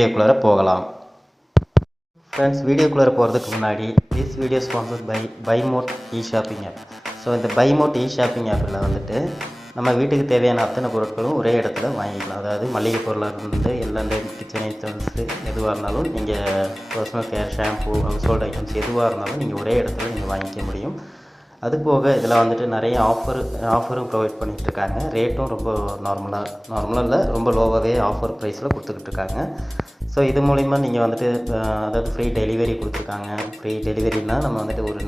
வீடியோக்குள்ளே போகலாம். ஃப்ரெண்ட்ஸ், வீடியோக்குள்ளே போகிறதுக்கு முன்னாடி this video sponsored by Bymot e shopping app. So இந்த பைமோட் இ-ஷாப்பிங் ஆப்பில் வந்துட்டு நம்ம வீட்டுக்கு தேவையான அத்தனை பொருட்களும் ஒரே இடத்துல வாங்கிக்கலாம். அதாவது மளிகை பொருளாக இருந்து எல்லா கிச்சன் ஐட்டம்ஸு எதுவாக இருந்தாலும் நீங்கள் personal care, shampoo, house hold items எதுவாக இருந்தாலும் நீங்கள் ஒரே இடத்துல நீங்கள் வாங்கிக்க முடியும். அது போக இதில் வந்துட்டு நிறைய ஆஃபரும் ப்ரொவைட் பண்ணிகிட்ருக்காங்க. ரேட்டும் ரொம்ப நார்மலாக இல்லை, ரொம்ப லோவாகவே ஆஃபர் ப்ரைஸில் கொடுத்துக்கிட்டு இருக்காங்க. ஸோ இது மூலிமா நீங்கள் வந்துட்டு அதாவது ஃப்ரீ டெலிவரி கொடுத்துருக்காங்க. ஃப்ரீ டெலிவரினால் நம்ம வந்துட்டு ஒரு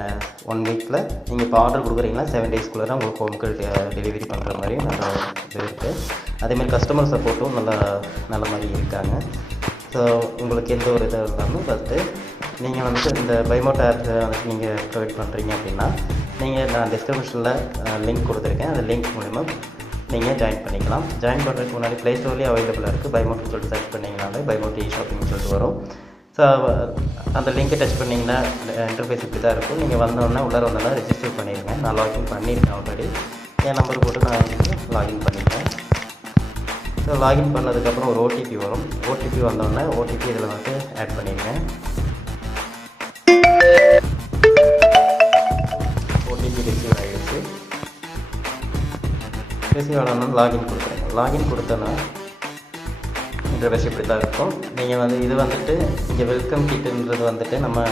1 வீக்கில் நீங்கள் இப்போ ஆர்டர் கொடுக்குறீங்கன்னா 7 டேஸ்க்குள்ளே உங்களுக்கு ஹோம்க்கு டெலிவரி பண்ணுற மாதிரி நல்லா இது இருக்குது. அதேமாதிரி கஸ்டமர் சப்போர்ட்டும் நல்ல மாதிரி இருக்காங்க. ஸோ உங்களுக்கு எந்த ஒரு இதாக இருந்தாலும் ஃபஸ்ட்டு நீங்கள் வந்துட்டு இந்த பைமோட் ஆப் வந்துட்டு நீங்கள் ப்ரொவைட் பண்ணுறீங்க அப்படின்னா நான் டிஸ்கிரிப்ஷனில் லிங்க் கொடுத்துருக்கேன். அந்த லிங்க் மூலிமா நீங்கள் ஜாயின் பண்ணிக்கலாம். ஜாயின் பண்ணுறதுக்கு முன்னாடி ப்ளே ஸ்டோர்லேயே அவைலபிளாக இருக்குது. பைமோட்னு சொல்லிட்டு சர்ச் பண்ணிங்கனாலே பைமோட் இ-ஷாப்பிங்னு சொல்லிட்டு வரும். ஸோ அந்த லிங்கை டச் பண்ணிங்கன்னா இன்டர்ஃபேஸ் இப்படி தான் இருக்கும். நீங்கள் வந்தோடனே உள்ளே வந்தோன்னா ரெஜிஸ்டர் பண்ணிடுங்க. நான் லாகின் பண்ணியிருக்கேன் ஆல்ரெடி. என் நம்பர் போட்டு நான் லாகின் பண்ணிட்டேன். ஸோ லாகின் பண்ணதுக்கப்புறம் ஒரு ஓடிபி வரும். ஓடிபி வந்தோடனே ஓடிபி இதில் வந்து ஆட் பண்ணிடுங்க. ஓடிபி ரிசீவ் ஆகிடுச்சு. ரிசீவ் ஆனோன்னு லாகின் கொடுக்குறேன். லாகின் கொடுத்தோன்னா இன்டர்ஃபேஸ் இப்படி தான் இருக்கும். நீங்கள் வந்து இது வந்துட்டு இங்கே வெல்கம் கிட்டுன்றது வந்துட்டு நம்ம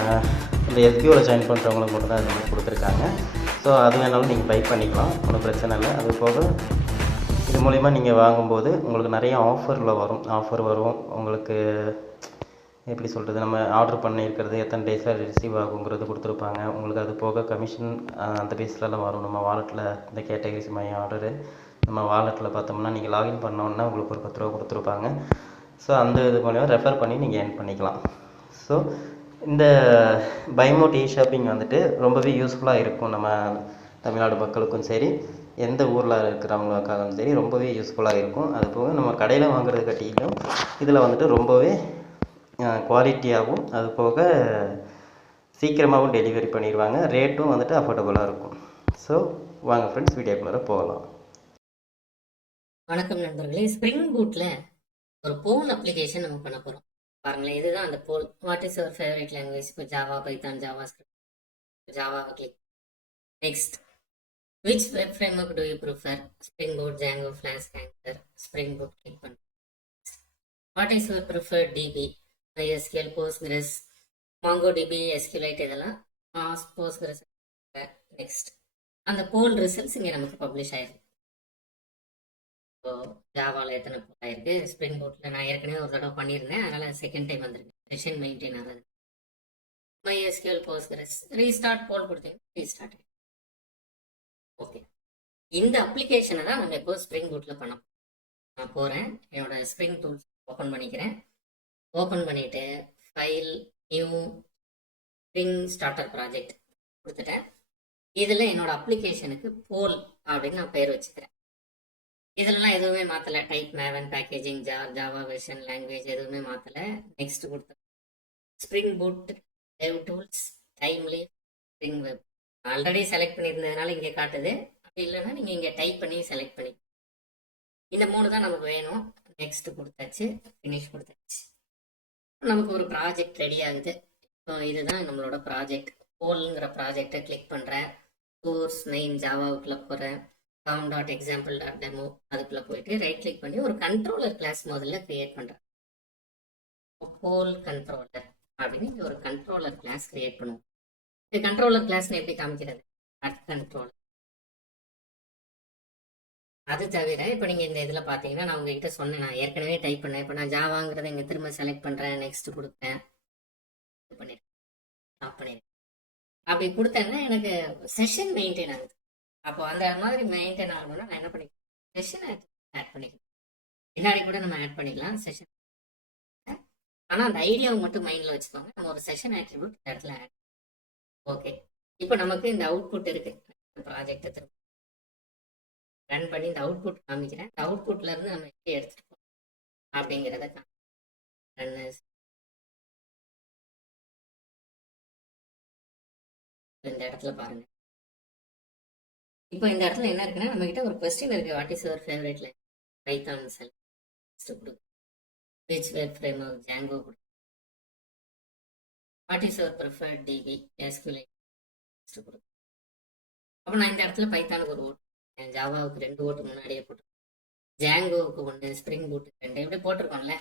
இந்த எஸ்பிஓவில் ஜாயின் பண்ணுறவங்களுக்கு மட்டும் தான் இது மாதிரி கொடுத்துருக்காங்க. ஸோ அது வேணாலும் நீங்கள் பை பண்ணிக்கலாம், ஒன்றும் பிரச்சனை இல்லை. அது போக இது மூலிமா நீங்கள் வாங்கும்போது உங்களுக்கு நிறைய ஆஃபர் வரும். உங்களுக்கு எப்படி சொல்கிறது, நம்ம ஆர்டர் பண்ணியிருக்கிறது எத்தனை டேஸில் ரிசீவ் ஆகுங்கிறது கொடுத்துருப்பாங்க. உங்களுக்கு அது போக கமிஷன் அந்த பேஸ்லலாம் வரும். நம்ம வாலெட்டில் இந்த கேட்டகரிஸ் மை ஆர்டரு நம்ம வாலெட்டில் பார்த்தோம்னா நீங்கள் லாகின் பண்ணோன்னா உங்களுக்கு ஒரு 10 ரூபா கொடுத்துருப்பாங்க. ஸோ அந்த இது மூலிமா ரெஃபர் பண்ணி நீங்கள் ஏர்ன் பண்ணிக்கலாம். ஸோ இந்த பைமோட் இ-ஷாப்பிங் வந்துட்டு ரொம்பவே யூஸ்ஃபுல்லாக இருக்கும். நம்ம தமிழ்நாடு மக்களுக்கும் சரி, எந்த ஊரில் இருக்கிறவங்களுக்காகவும் சரி ரொம்பவே யூஸ்ஃபுல்லாக இருக்கும். அது போக நம்ம கடையில் வாங்குறது கட்டிலும் இதில் வந்துட்டு ரொம்பவே குவாலிட்டியாகவும் அது போக சீக்கிரமாகவும் டெலிவரி பண்ணிடுவாங்க. ரேட்டும் வந்துட்டு அஃபோர்டபுளாக இருக்கும். ஸோ வாங்க ஃப்ரெண்ட்ஸ், வீடியோக்குள்ளே போகலாம். வணக்கம் நண்பர்களே. ஸ்ப்ரிங் பூட்டில் ஒரு போல் அப்ளிகேஷன் நம்ம பண்ண போகிறோம். பாருங்களேன், இதுதான் அந்த poll. What is your favourite language? இப்போ ஜாவா, பைத்தான், ஜாவா ஸ்கிரிப்ட், ஜாவாவை click. Next, which web framework do you prefer? Spring Boot, Django, Flask, Angular. Spring Boot click பண்ணுறோம். What is your preferred DB? MySQL, Postgres, MongoDB, SQLite இதெல்லாம் Postgres. Next, அந்த poll results இங்கே நமக்கு publish ஆயிருக்கு. இப்போ ஜாவாவில் எத்தனை போல் ஆயிருக்கு, ஸ்ப்ரிங் பூட்டில் நான் ஏற்கனவே ஒரு தடவை பண்ணியிருந்தேன், அதனால் செகண்ட் டைம் வந்திருக்கு. செஷன் மெயின்டைன் ஆகுது. MySQL, Postgres, ரீஸ்டார்ட் போல் கொடுத்தீங்கன்னா ரீஸ்டார்ட். ஓகே, இந்த அப்ளிகேஷனை தான் நம்ம இப்போ ஸ்ப்ரிங் பூட்டில் பண்ணோம். நான் போகிறேன், என்னோட ஸ்ப்ரிங் டூல்ஸ் ஓப்பன் பண்ணிக்கிறேன். ஓப்பன் பண்ணிவிட்டு file, new, spring starter project கொடுத்துட்டேன். இதில் என்னோட அப்ளிகேஷனுக்கு போல் அப்படின்னு நான் பேர் வச்சுக்கிறேன். இதிலலாம் எதுவுமே மாற்றலை. Type, Maven, packaging, Java version, language எதுவுமே மாற்றலை. நெக்ஸ்ட் கொடுத்து Spring Boot, dev tools, Thymeleaf, Spring Web already select பண்ணியிருந்ததுனால இங்கே காட்டுது. அப்படி இல்லைன்னா நீங்கள் இங்கே டைப் பண்ணி செலக்ட் பண்ணி, இந்த 3 தான் நமக்கு வேணும். நெக்ஸ்ட் கொடுத்தாச்சு, ஃபினிஷ் கொடுத்தாச்சு. நமக்கு ஒரு ப்ராஜெக்ட் ரெடி ஆகுது. ஸோ இதுதான் நம்மளோட ப்ராஜெக்ட். போல்ங்கிற ப்ராஜெக்டை கிளிக் பண்ணுறேன். கோர்ஸ் மெயின் ஜாவாவுக்குள்ளே போகிறேன். com.example.demo அதுக்குள்ளே போயிட்டு ரைட் கிளிக் பண்ணி ஒரு கண்ட்ரோலர் கிளாஸ் முதல்ல கிரியேட் பண்ணுறேன். போல் கண்ட்ரோலர் அப்படின்னு ஒரு கண்ட்ரோலர் கிளாஸ் கிரியேட் பண்ணுவோம். இது கண்ட்ரோலர் கிளாஸ்னு எப்படி காமிக்கிறது? கண்ட்ரோலர். அது தவிர இப்போ நீங்கள் இந்த இதில் பார்த்தீங்கன்னா நான் உங்ககிட்ட சொன்னேன், நான் ஏற்கனவே டைப் பண்ணேன். இப்போ நான் ஜாவாங்கிறத இங்கே திரும்ப செலக்ட் பண்ணுறேன், நெக்ஸ்ட் கொடுப்பேன், பண்ணிடுறேன், ஸ்டாப் பண்ணிடுறேன். அப்படி கொடுத்தேன்னா எனக்கு செஷன் மெயின்டைன் ஆகுது. அப்போ அந்த மாதிரி மெயின்டைன் ஆகணும்னா நான் என்ன பண்ணிக்கிறேன், செஷனை ஆட் பண்ணிக்கிறேன். பின்னாடி கூட நம்ம ஆட் பண்ணிக்கலாம் செஷன். ஆனால் அந்த ஐடியாவை மட்டும் மைண்டில் வச்சுக்கோங்க. நம்ம ஒரு செஷன் ஆட்ரிபியூட் இந்த இடத்துல ஆட். ஓகே, இப்போ நமக்கு இந்த அவுட்புட் இருக்குது. ப்ராஜெக்டை திரும்ப ரன் பண்ணி இந்த அவுட்புட் காமிக்கிறேன். இந்த அவுட்புட்ல இருந்து நம்ம எப்படி எடுத்துட்டு போறோம் அப்படிங்கிறத இந்த இடத்துல பாருங்க. இப்போ இந்த இடத்துல என்ன இருக்குன்னா, நம்ம கிட்ட ஒரு கொஸ்டின் இருக்கு. What is your favourite language? Python. Select கொடுங்க. Which web framework Django கொடு. What is your preferred DB SQL கொடு. அப்போ நான் இந்த இடத்துல பைத்தானுக்கு ஒரு ஓட்டு, ஜாவாவுக்கு 2 ஓட்டு முன்னாடியே போட்டு, ஜாங்கோவுக்கு 1, ஸ்ப்ரிங் பூட் 2 இப்படி போட்டிருக்கோம்ல.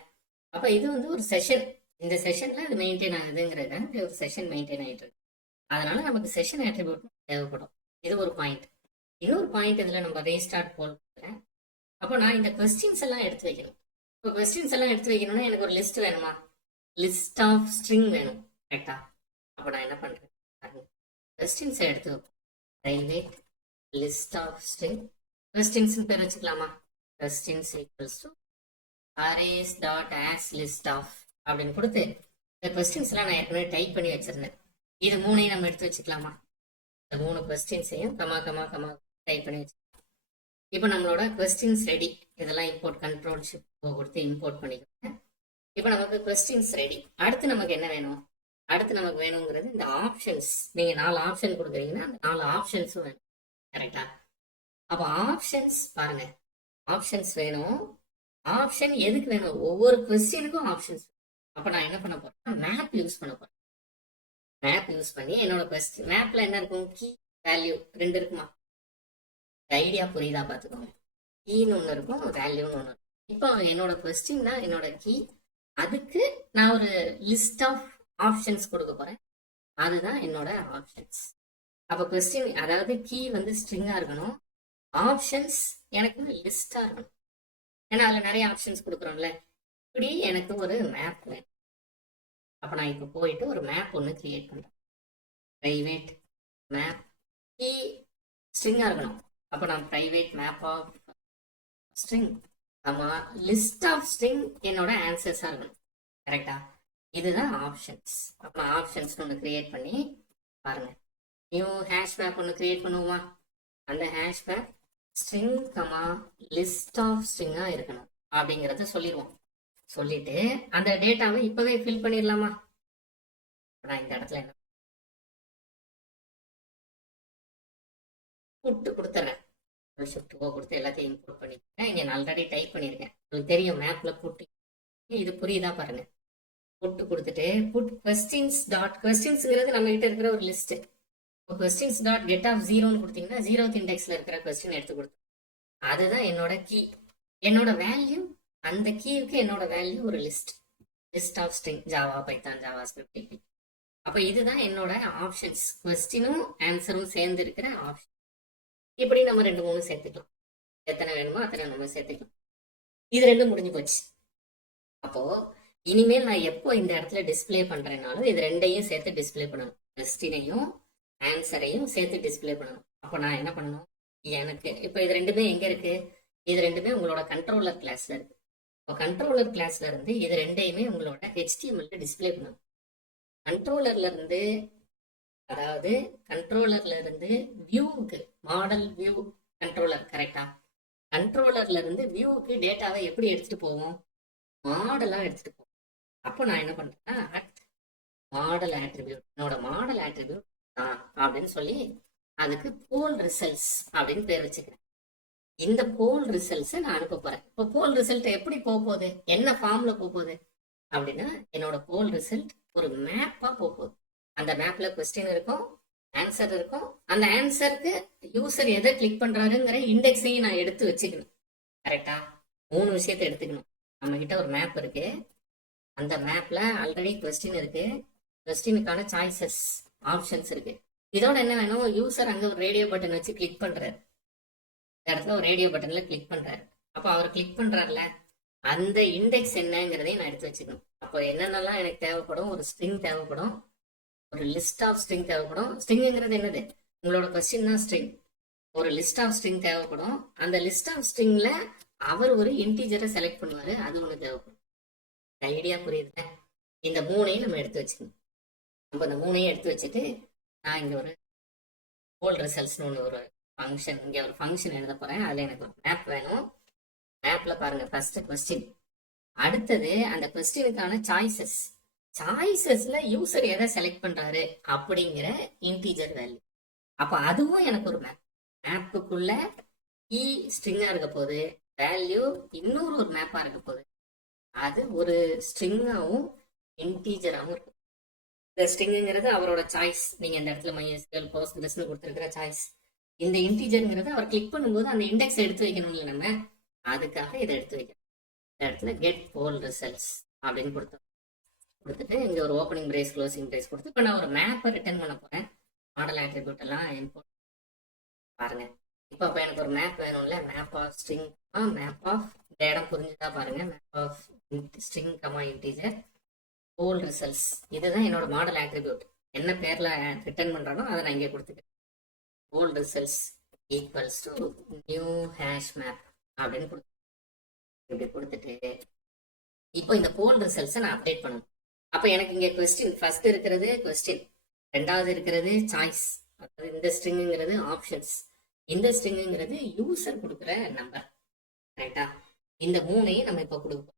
அப்போ இது வந்து ஒரு செஷன், இந்த செஷன்ல அது மெயின்டைன் ஆகுதுங்கிறதுக்காக ஒரு செஷன் மெயின்டைன் ஆகிட்டு இருக்கு. அதனால நமக்கு செஷன் ஆட்ரிபியூட் தேவைப்படும். இது ஒரு பாயிண்ட். இன்னொரு பாயிண்ட் இதில் நம்ம ரீஸ்டார்ட் போல் கொடுக்குறேன். அப்போ நான் இந்த கொஸ்டின்ஸ் எல்லாம் எடுத்து வைக்கணும். இப்போ கொஸ்டின்ஸ் எல்லாம் எடுத்து வைக்கணும்னா எனக்கு ஒரு லிஸ்ட் வேணுமா? லிஸ்ட் ஆஃப் ஸ்ட்ரிங் வேணும், கரெக்டா? அப்போ நான் என்ன பண்ணுறேன், கொஸ்டின்ஸை எடுத்து வைப்போம். பிரைவேட் லிஸ்ட் ஆஃப் ஸ்ட்ரிங், கொஸ்டின்ஸ்னு பேர் வச்சுக்கலாமா? Questions equals to arrays dot as list of அப்படின்னு கொடுத்து இந்த கொஸ்டின்ஸ்லாம் நான் ஏற்கனவே டைப் பண்ணி வச்சிருந்தேன். இது 3ஐயும் நம்ம எடுத்து வச்சுக்கலாமா? இந்த 3 கொஸ்டின்ஸையும் கமா டைப் பண்ணி வச்சுக்கலாம். இப்போ நம்மளோட கொஸ்டின்ஸ் ரெடி. இதெல்லாம் இம்போர்ட் கண்ட்ரோல் ஷிஃப்ட் கொடுத்து இம்போர்ட் பண்ணிக்கோங்க. இப்போ நமக்கு கொஸ்டின்ஸ் ரெடி. அடுத்து நமக்கு என்ன வேணும்? அடுத்து நமக்கு வேணுங்கிறது இந்த ஆப்ஷன்ஸ். நீங்க 4 ஆப்ஷன் கொடுக்குறீங்கன்னா அந்த 4 ஆப்ஷன்ஸும் வேணும், கரெக்டா? அப்போ ஆப்ஷன்ஸ் பாருங்க, ஆப்ஷன்ஸ் வேணும். ஆப்ஷன் எதுக்கு வேணும்? ஒவ்வொரு கொஸ்டினுக்கும் ஆப்ஷன்ஸ். அப்போ நான் என்ன பண்ண போறேன், மேப் யூஸ் பண்ண போறேன். மேப் யூஸ் பண்ணி என்னோட கொஸ்டின் மேப்ல என்ன இருக்கும், கீ வேல்யூ 2 இருக்குமா? ஐடியா புரியுதா பார்த்துக்கோங்க. கீன்னு ஒன்று இருக்கும், வேல்யூன்னு ஒன்று இருக்கும். இப்போ என்னோட கொஸ்டின் தான் என்னோட கீ. அதுக்கு நான் ஒரு லிஸ்ட் ஆஃப் ஆப்ஷன்ஸ் கொடுக்க போறேன். அதுதான் என்னோட ஆப்ஷன்ஸ். அப்போ கொஸ்டின், அதாவது கீ வந்து ஸ்ட்ரிங்கா இருக்கணும், ஆப்ஷன்ஸ் எனக்கு லிஸ்டா இருக்கணும். ஏன்னா அதுல நிறைய ஆப்ஷன்ஸ் கொடுக்குறோம்ல. இப்படி எனக்கு ஒரு மேப் வேணும். அப்போ நான் இப்போ போயிட்டு ஒரு மேப் ஒன்று கிரியேட் பண்றேன். பிரைவேட் மேப் கீ ஸ்ட்ரிங்கா இருக்கணும். அப்போ நான் private map of string list of string என்னோட ஆன்சர்ஸா இருக்கணும், கரெக்டா? இதுதான் ஆப்ஷன்ஸ். அப்போ ஆப்ஷன்ஸ் ஒன்று கிரியேட் பண்ணி பாருங்க. நியூ ஹேஷ் மேப் ஒன்று கிரியேட் பண்ணுவோமா? அந்த hash map string list of ஸ்ட்ரிங்கா இருக்கணும் அப்படிங்கிறத சொல்லிடுவோம். சொல்லிட்டு அந்த டேட்டாவை இப்பவே ஃபில் பண்ணிடலாமா? நான் இந்த இடத்துல என்ன புட்டு கொடுத்துறேன், ஷிஃப்ட் ஓ கொடுத்து எல்லாத்தையும் இம்போர்ட் பண்ணிக்கிறேன். இங்க நான் ஆல்ரெடி டைப் பண்ணியிருக்கேன், உங்களுக்கு தெரியும் மேப்ல புட்டு. இது புரியுதா பாருங்க. புட்டு கொடுத்துட்டு புட் கொஸ்டின்ஸ் டாட், கொஸ்டின்ஸ்ங்கிறது நம்ம கிட்ட இருக்கிற ஒரு list. Questions dot get of 0ன்னு கொடுத்தீங்கன்னா 0th இண்டெக்ஸ்ல இருக்கிற கொஸ்டின் எடுத்து கொடுத்து, அதுதான் என்னோட கீ. என்னோட வேல்யூ, அந்த கீவுக்கு என்னோட வேல்யூ ஒரு list of string, Java Python JavaScript. அப்ப இதுதான் என்னோட ஆப்ஷன்ஸ், கொஸ்டினும் ஆன்சரும் சேர்ந்து இருக்கிற ஆப்ஷன். இப்படி நம்ம 2-3 சேர்த்துக்கலாம். எத்தனை வேணுமோ அத்தனை நம்ம சேர்த்துக்கலாம். இது 2 முடிஞ்சு போச்சு. அப்போ இனிமேல் நான் எப்போ இந்த இடத்துல டிஸ்பிளே பண்றேனாலும் இது 2ஐயும் சேர்த்து டிஸ்பிளே பண்ணணும். கொஸ்டினையும் ஆன்சரையும் சேர்த்து டிஸ்பிளே பண்ணணும். அப்போ நான் என்ன பண்ணணும், எனக்கு இப்போ இது 2மே எங்க இருக்கு? இது 2மே உங்களோட கண்ட்ரோலர் கிளாஸ்ல இருக்கு. இப்போ கண்ட்ரோலர் கிளாஸ்ல இருந்து இது 2ஐயுமே உங்களோட HTML டிஸ்பிளே பண்ணணும். கண்ட்ரோலர்ல இருந்து, அதாவது கண்ட்ரோலர்ல இருந்து வியூவுக்கு, மாடல் வியூ கண்ட்ரோலர், கரெக்டா? கண்ட்ரோலர்ல இருந்து வியூவுக்கு டேட்டாவை எப்படி எடுத்துட்டு போவோம்? மாடலா எடுத்துட்டு போவோம். அப்போ நான் என்ன பண்றேன்னா மாடல் ஆட்ரிபியூட், என்னோட மாடல் ஆட்ரிபியூட் அப்படின்னு சொல்லி அதுக்கு போல் ரிசல்ட்ஸ் அப்படின்னு பேர் வச்சுக்கிறேன். இந்த போல் ரிசல்ட்ஸை நான் அனுப்ப போறேன். இப்போ போல் ரிசல்ட் எப்படி போகுது, என்ன ஃபார்ம்ல போகுது அப்படின்னா, என்னோட போல் ரிசல்ட் ஒரு மேப்பா போகுது. அந்த மேப்ல கொஸ்டின் இருக்கும், ஆன்சர் இருக்கும். அந்த ஆன்சருக்கு யூசர் எதை கிளிக் பண்றாருங்கிற இண்டெக்ஸையும் நான் எடுத்து வச்சுக்கணும், கரெக்டா? 3 விஷயத்தை எடுத்துக்கணும். நம்ம கிட்ட ஒரு மேப் இருக்கு, அந்த மேப்ல ஆல்ரெடி கொஸ்டின் இருக்கு, கொஸ்டினுக்கான சாய்ஸஸ் ஆப்ஷன்ஸ் இருக்கு. இதோட என்ன வேணும், யூசர் அங்க ஒரு ரேடியோ பட்டன் வச்சு கிளிக் பண்றாரு. இந்த இடத்துல ஒரு ரேடியோ பட்டன்ல கிளிக் பண்றாரு. அப்போ அவர் கிளிக் பண்றாருல, அந்த இண்டெக்ஸ் என்னங்கிறதையும் நான் எடுத்து வச்சுக்கணும். அப்போ என்னென்னலாம் எனக்கு தேவைப்படும், ஒரு ஸ்ட்ரிங் தேவைப்படும், ஒரு லிஸ்ட் ஆஃப் ஸ்ட்ரிங் தேவைப்படும். ஸ்ட்ரிங்கிறது என்னது, உங்களோட கொஸ்டின் தான் ஸ்ட்ரிங். ஒரு லிஸ்ட் ஆஃப் ஸ்ட்ரிங் தேவைப்படும். அந்த லிஸ்ட் ஆஃப் ஸ்ட்ரிங்ல அவர் ஒரு இன்டீஜரை செலக்ட் பண்ணுவாரு, அது ஒன்று தேவைப்படும். ஐடியா புரியுது? இந்த 3ஐயும் நம்ம எடுத்து வச்சுக்கணும். நம்ம இந்த 3ஐயும் எடுத்து வச்சுட்டு நான் இங்க ஒரு போல் ரிசல்ட்ஸ்னு ஒன்று, ஒரு ஃபங்க்ஷன், இங்க ஒரு ஃபங்க்ஷன் எழுத போறேன். அதுல எனக்கு ஒரு மேப் வேணும். மேப்ல பாருங்க, ஃபர்ஸ்ட் கொஸ்டின், அடுத்தது அந்த கொஸ்டினுக்கான சாய்ஸஸ். சாய்ஸஸ்ல யூசர் எதை செலக்ட் பண்றாரு அப்படிங்கிற இன்டீஜர் வேல்யூ. அப்ப அதுவும் எனக்கு ஒரு மேப். மேப்புக்குள்ள ஸ்ட்ரிங்கா இருக்க போகுது, வேல்யூ இன்னொரு ஒரு மேப்பா இருக்க போகுது. அது ஒரு ஸ்ட்ரிங்காகவும் இன்டீஜராகவும் இருக்கும். இந்த ஸ்ட்ரிங்குங்கிறது அவரோட சாய்ஸ். நீங்க இந்த இடத்துல MySQL Postgresன்னு கொடுத்துருக்கிற சாய்ஸ். இந்த இன்டீஜருங்கிறது அவர் கிளிக் பண்ணும்போது அந்த இண்டெக்ஸ் எடுத்து வைக்கணும் இல்லை நம்ம, அதுக்காக இதை எடுத்து வைக்கணும். இந்த இடத்துல கெட் போல் ரிசல்ட்ஸ் அப்படின்னு கொடுத்துட்டு இங்க ஒரு ஓப்பனிங் பிரேஸ் க்ளோசிங் பிரேஸ் கொடுத்து இப்போ நான் ஒரு மேப்பை ரிட்டர்ன் பண்ண போறேன். மாடல் ஆட்ரிபியூட் எல்லாம் இம்போர்ட் பாருங்க. இப்போ அப்போ எனக்கு ஒரு மேப் வேணும்ல, map of string map of, இந்த இடம் புரிஞ்சுதா பாருங்க, map of string comma integer poll results. இதுதான் என்னோட மாடல் ஆட்ரிபியூட். என்ன பேர்ல ரிட்டர்ன் பண்றானோ அதை நான் இங்கே கொடுத்துக்கிறேன். Poll results equals to new hash map அப்படின்னு இப்படி கொடுத்துட்டு இப்போ இந்த போல் ரிசல்ட்ஸை நான் அப்டேட் பண்ணணும். அப்போ எனக்கு இங்கே கொஸ்டின் ஃபர்ஸ்ட் இருக்கிறது கொஸ்டின், ரெண்டாவது இருக்கிறது சாய்ஸ், அதாவது இந்த ஸ்ட்ரிங்குங்கிறது ஆப்ஷன்ஸ், இந்த ஸ்ட்ரிங்குங்கிறது யூசர் கொடுக்குற நம்பர். கரெக்டா? இந்த மூணையும் நம்ம இப்போ கொடுப்போம்.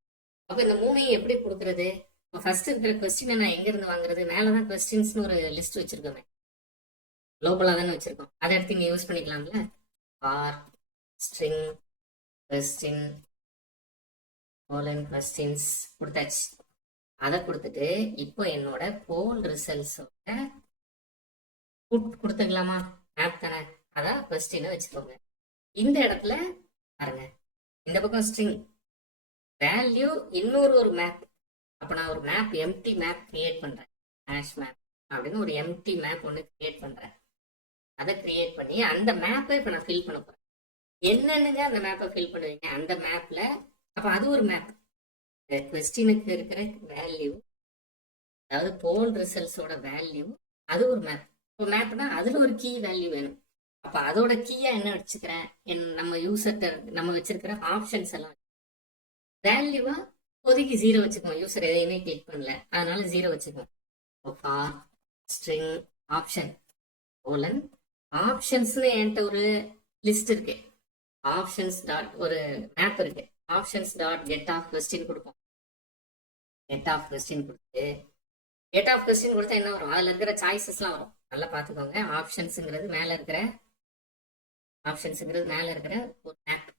அப்போ இந்த மூணையும் எப்படி கொடுக்குறது? இப்போ ஃபர்ஸ்ட் இருக்கிற கொஸ்டினை நான் எங்கேருந்து வாங்குறது? மேலே தான் கொஸ்டின்ஸ்னு ஒரு லிஸ்ட் வச்சிருக்கோமே, குளோபலாக தானே வச்சிருக்கோம். அதை எடுத்து இங்கே யூஸ் பண்ணிக்கலாம்ல. ஆர் ஸ்ட்ரிங் கொஸ்டின் கொஸ்டின்ஸ் கொடுத்தாச்சு. அதை கொடுத்துட்டு இப்போ என்னோட போல் ரிசல்ட்ஸோட கொடுத்துக்கலாமா? மேப் தானே, அதான் கொஸ்டினை வச்சுக்கோங்க. இந்த இடத்துல பாருங்க, இந்த பக்கம் ஸ்ட்ரிங் வேல்யூ இன்னொரு ஒரு மேப். அப்போ நான் ஒரு மேப் எம்டி மேப் கிரியேட் பண்றேன், ஹேஷ் மேப் அப்படின்னு ஒரு எம்டி மேப் ஒன்று கிரியேட் பண்றேன். அதை கிரியேட் பண்ணி அந்த மேப்பை இப்போ நான் ஃபில் பண்ண போறேன். என்னென்னுங்க அந்த மேப்பை ஃபில் பண்ணுவீங்க? அந்த மேப்ல அப்போ அது ஒரு மேப், கொஸ்டினுக்கு இருக்கிற வேல்யூ, அதாவது போல் ரிசல்ட்ஸோட வேல்யூ, அது ஒரு மேப். இப்போ மேப்னா அதுல ஒரு கீ வேல்யூ வேணும். அப்போ அதோட கீயா என்ன வச்சுக்கிறேன்? நம்ம யூசர்கிட்ட நம்ம வச்சிருக்கிற ஆப்ஷன்ஸ் எல்லாம் வேல்யூவா இப்போதைக்கு 0 வச்சுக்குவோம். யூசர் எதையுமே கிளிக் பண்ணல, அதனால 0 வச்சுக்குவோம். ஃபார் ஸ்ட்ரிங் ஆப்ஷன் கோலன் ஆப்ஷன்ஸ்னு என்கிட்ட ஒரு லிஸ்ட் இருக்கு, ஆப்ஷன்ஸ் டாட் ஒரு மேப் இருக்கு, options dot get of question கொடுப்போம். கெட் ஆஃப் கொஸ்டின் கொடுத்து கெட் ஆஃப் கொஸ்டின் கொடுத்தா என்ன வரும்? அதுல இருக்கிற சாய்ஸஸ்லாம் வரும். நல்லா பார்த்துக்கோங்க. ஆப்ஷன்ஸுங்கிறது மேல இருக்கிற ஒரு மேப்.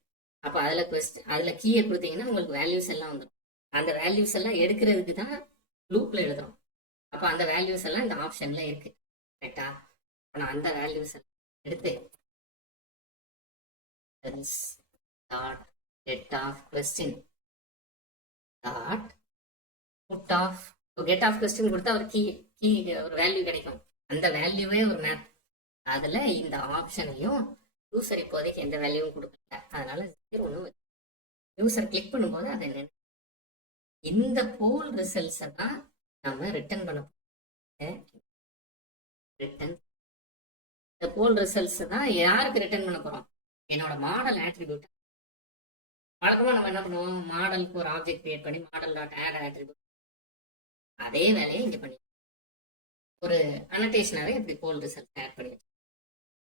அப்போ அதுல கீயை கொடுத்தீங்கன்னா உங்களுக்கு வேல்யூஸ் எல்லாம் வந்துடும். அந்த வேல்யூஸ் எல்லாம் எடுக்கிறதுக்கு தான் லூப்ல எழுதுறோம். அப்போ அந்த வேல்யூஸ் எல்லாம் இந்த ஆப்ஷன்ல இருக்கு. கரெக்டா? நான் அந்த வேல்யூஸ் எடுத்து dot get of question dot put of. Get of question கொடுத்தா ஒரு கீ ஒரு வேல்யூ கிடைக்கும். அந்த வேல்யூவே ஒரு மேப். அதுல இந்த ஆப்ஷனையும் யூசர் இப்போதைக்கு எந்த வேல்யூவும் கொடுக்கல, அதனால 0 யூசர் கிளிக் பண்ணும்போது அதை என்ன, இந்த போல் ரிசல்ட்ஸை தான் நம்ம ரிட்டர்ன் பண்ண போறோம். ரிட்டர்ன் இந்த போல் ரிசல்ட்ஸ் தான் யாருக்கு ரிட்டர்ன் பண்ண போறோம்? என்னோட மாடல் ஆட்ரிபியூட். வழக்கமா நம்ம என்ன பண்ணுவோம்? மாடலுக்கு ஒரு ஆப்ஜெக்ட் கிரியேட் பண்ணி மாடல் டாட் ஆட் ஆட்ரிபியூட், அதே வேலையை இங்க பண்ணி ஒரு அனடேஷனாவே இப்படி போல் ரிசல்ட் ஆட் பண்ணி.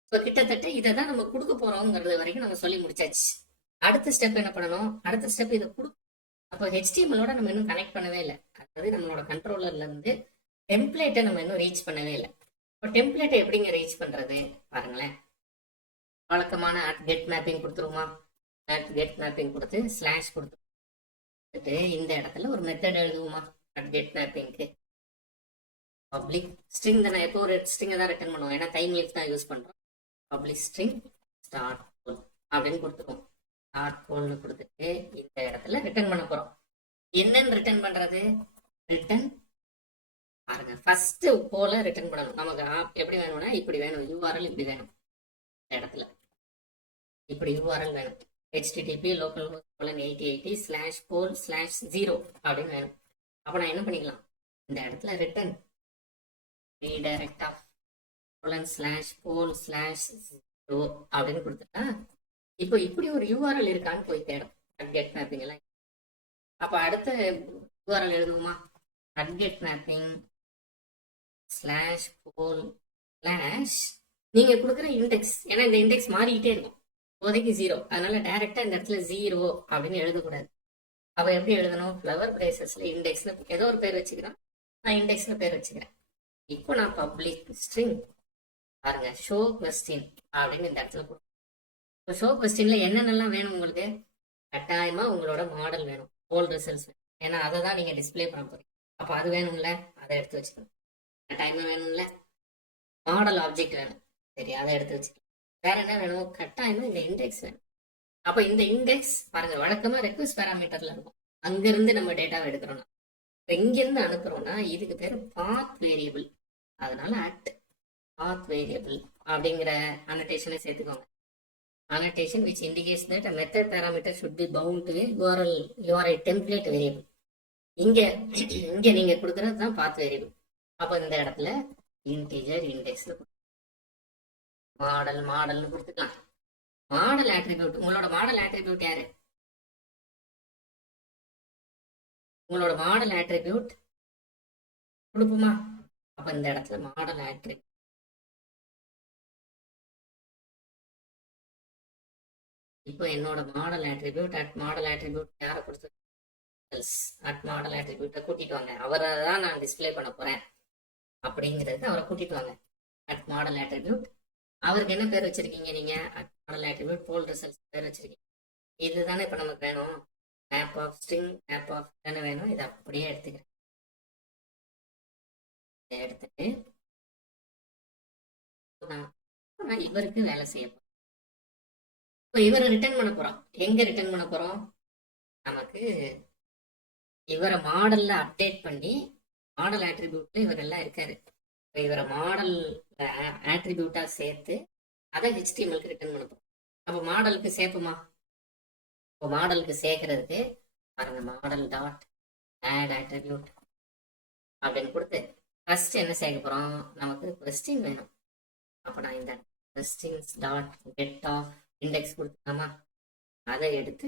இப்போ கிட்டத்தட்ட இதை தான் நம்ம கொடுக்க போறோங்கிறது வரைக்கும் நம்ம சொல்லி முடிச்சாச்சு. அடுத்த ஸ்டெப் என்ன பண்ணணும்? அடுத்த ஸ்டெப் இதை அப்போ HTML-ஓட நம்ம இன்னும் கனெக்ட் பண்ணவே இல்லை. அதாவது நம்மளோட கண்ட்ரோலர்ல இருந்து டெம்ப்ளேட்டை நம்ம இன்னும் ரீச் பண்ணவே இல்லை. இப்போ டெம்ப்ளேட்டை எப்படிங்க ரீச் பண்றது பாருங்களேன். வழக்கமான கெட் மேப்பிங் கொடுத்துருவோமா? கெட் மேப்பிங் கொடுத்து ஸ்லாஷ் கொடுத்துட்டு இந்த இடத்துல ஒரு மெத்தட் எழுதுவோமா? கெட் மேப்பிங்க்கு பப்ளிக் ஸ்ட்ரிங் தானே, எப்போ ஒரு ஸ்ட்ரிங்கை தான் ரிட்டர்ன் பண்ணுவோம், ஏன்னா டைம் லிஃப் தான் யூஸ் பண்றோம். பப்ளிக் ஸ்ட்ரிங் ஸ்டார்ட் போல் அப்படின்னு கொடுத்துருவோம். ஸ்டார்ட் போல்னு கொடுத்துட்டு இந்த இடத்துல ரிட்டர்ன் பண்ண போறோம். என்னன்னு ரிட்டர்ன் பண்றது? ரிட்டர்ன் பாருங்க, ஃபர்ஸ்ட் போல ரிட்டர்ன் பண்ணணும். நமக்கு எப்படி வேணும்னா இப்படி வேணும், URL இப்படி வேணும். இந்த இடத்துல இப்படி URL வேணும், http localhost:8080/pol/0 அப்படின்னு வேணும். அப்ப நான் என்ன பண்ணிக்கலாம்? இந்த இடத்துல ரிட்டர்ன் redirect of :/pol/0 அப்படின்னு கொடுத்துட்டா இப்போ இப்படி ஒரு URL இருக்கான்னு போய் தேடும் கெட் மேப்பிங் எல்லாம். அப்ப அடுத்த URL எழுதுவோமா? கெட் மேப்பிங் /pol/ நீங்க கொடுக்குற இண்டெக்ஸ், ஏன்னா இந்த இண்டெக்ஸ் மாறிக்கிட்டே இருக்கும், இப்போதைக்கு 0, அதனால டைரக்டா இந்த இடத்துல 0 அப்படின்னு எழுதக்கூடாது. அப்ப எப்படி எழுதணும்? ஃப்ளவர் பிரேசஸ்ல இண்டெக்ஸ்ல ஏதோ ஒரு பேர் வச்சுக்கிறேன், நான் இண்டெக்ஸ்ல பேர் வச்சுக்கிறேன். இப்போ நான் பப்ளிக் ஸ்ட்ரிங் பாருங்க ஷோ கொஸ்டின் அப்படின்னு இந்த இடத்துல கொடுக்கும். இப்போ ஷோ கொஸ்டின்ல என்னென்னலாம் வேணும் உங்களுக்கு? கட்டாயமா உங்களோட மாடல் வேணும், போல் ரிசல்ட்ஸ் வேணும். ஏன்னா அதை தான் நீங்கள் டிஸ்ப்ளே பண்ண போறீங்க. அப்போ அது வேணும்ல, அதை எடுத்து வச்சுக்கணும். டைமர் வேணும்ல, மாடல் ஆப்ஜெக்ட் வேணும், சரி அதை எடுத்து வச்சுக்கலாம். வேற என்ன வேணும், கட்டாயமா இந்த இண்டெக்ஸ் வேணும். அப்போ இந்த இண்டெக்ஸ் பாருங்க, வழக்கமாக ரெக்வஸ்ட் பேராமீட்டர்ல இருக்கும். அங்கிருந்து நம்ம டேட்டாவை எடுக்கிறோம்னா, இப்போ இங்கிருந்து அனுப்புறோம்னா இதுக்கு பேர் பாத் வேரியபிள். அதனால அட் பாத் வேரியபிள் அப்படிங்கிற அனோட்டேஷனை சேர்த்துக்கோங்க. annotation which indicates that a method parameter should be bound to a URI template variable. இங்க நீங்க கொடுக்கறது தான் பாத் வேரியபிள். அப்ப இந்த இடத்துல இன்டிஜர் இண்டெக்ஸ் மாடல்னு கொடுத்துக்கலாம். மாடல் ஆட்ரிபியூட், உங்களோட மாடல் ஆட்ரிபியூட் யாரு? உங்களோட மாடல் ஆட்ரிபியூட் கொடுப்போமா? அப்ப இந்த இடத்துல மாடல் ஆட்ரிபியூட், இப்போ என்னோட model attribute at model attribute யாரை கொடுத்து அட் மாடல் ஆட்ரிபியூட்டை கூட்டிட்டு வாங்க. அவரை தான் நான் டிஸ்பிளே பண்ண போறேன் அப்படிங்கிறது அவரை கூட்டிட்டு வாங்க. அட் மாடல் ஆட்ரிபியூட், அவருக்கு என்ன பேர் வச்சிருக்கீங்க நீங்க? At model attribute poll results பேர் வச்சிருக்கீங்க. இதுதானே இப்போ நமக்கு வேணும். Map of string, map of தானே வேணும். இதை அப்படியே எடுத்துக்கிறேன். இதை எடுத்துட்டு நான் இவருக்கு வேலை செய்ய போறேன். இப்போ இவரை ரிட்டர்ன் பண்ண போறோம். எங்க ரிட்டர்ன் பண்ண போறோம்? நமக்கு இவரை மாடல்ல அப்டேட் பண்ணி மாடல் ஆட்ரிபியூட்ல இவர் எல்லாம் இருக்காரு. இப்போ இவரை மாடல் ஆட்ரிபியூட்டா சேர்த்து அதை ஹெச்டிஎம்எல்க்கு ரிட்டர்ன் பண்ண போறோம். அப்போ மாடலுக்கு சேர்ப்போமா? இப்போ மாடலுக்கு சேர்க்கறதுக்கு பாருங்க, மாடல் டாட் ஆட் ஆட்ரிபியூட் அப்படின்னு கொடுத்து ஃபர்ஸ்ட் என்ன சேர்க்க போறோம்? நமக்கு கொஸ்டின் வேணும். அப்போ நான் இந்த questions dot get of index கொடுத்துக்கலாமா? அதை எடுத்து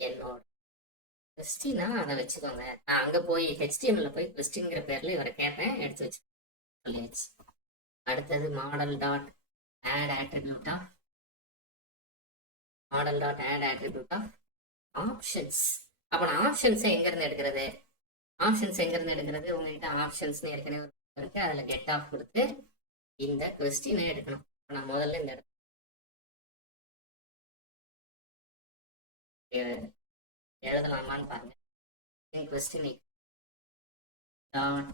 என்னோட கொஸ்டினா அதை வச்சுக்கோங்க. நான் அங்கே போய் ஹெச்டிஎம்ல போய் கொஸ்டின்ங்கிற பேர்ல இவரை கேட்பேன், எடுத்து வச்சு சொல்லியாச்சு. அடுத்தது model dot add attribute of options. அப்போ நான் ஆப்ஷன்ஸை எங்கேருந்து எடுக்கிறது? உங்ககிட்ட ஆப்ஷன்ஸ்னு ஏற்கனவே இருக்கு, அதில் கெட் ஆஃப் கொடுத்து இந்த கொஸ்டினை எடுக்கணும். நான் முதல்ல இந்த எழுதலாமான்னு பாருங்க. Question dot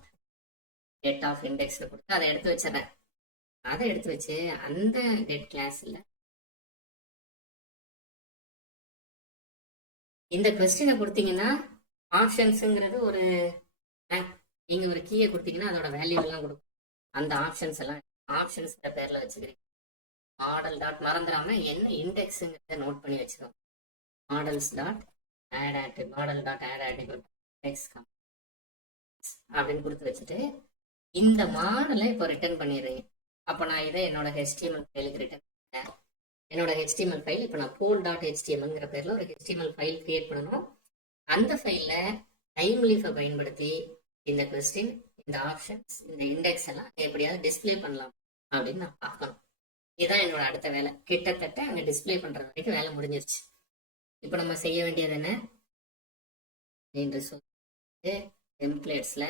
get of index கொடுத்து அதை எடுத்து வச்சிடறேன். அதை எடுத்து வச்சு அந்த கெட் கிளாஸ்ல இந்த கொஸ்டினை கொடுத்தீங்கன்னா ஆப்ஷன்ஸுங்கிறது ஒரு நீங்க ஒரு கீயை கொடுத்தீங்கன்னா அதோட வேல்யூ எல்லாம் கொடுக்கும். அந்த ஆப்ஷன்ஸ் எல்லாம் ஆப்ஷன்ஸ் பேர்ல வச்சுக்கிறீங்க. மாடல் டாட் மறந்துடாம என்ன இண்டெக்ஸுங்கிறத நோட் பண்ணி வச்சுக்கோங்க. Models dot add attribute text அப்படின்னு கொடுத்து வச்சுட்டு இந்த மாடலை இப்போ ரிட்டர்ன் பண்ணிடுறீங்க. அப்போ நான் இதை என்னோட ஹெச்டிஎம்எல் ஃபைலுக்கு ரிட்டர்ன் பண்ணேன். என்னோட ஹெச்டிஎம்எல் ஃபைல் இப்போ நான் போல் டாட் ஹெச்டிஎம்எல்ங்கிற பேர்ல ஒரு ஹெச்டிஎம்எல் ஃபைல் கிரியேட் பண்ணணும். அந்த ஃபைல்ல டைம் லீஃபை பயன்படுத்தி இந்த கொஸ்டின், இந்த ஆப்ஷன்ஸ், இந்த இண்டெக்ஸ் எல்லாம் எப்படியாவது டிஸ்பிளே பண்ணலாம் அப்படின்னு நான் பார்க்கணும். இதுதான் என்னோட அடுத்த வேலை. கிட்டத்தட்ட அங்கே டிஸ்பிளே பண்றது வரைக்கும் வேலை முடிஞ்சிருச்சு. இப்போ நம்ம செய்ய வேண்டியது என்ன என்று சொல்லி டெம்ப்ளேட்ஸ்ல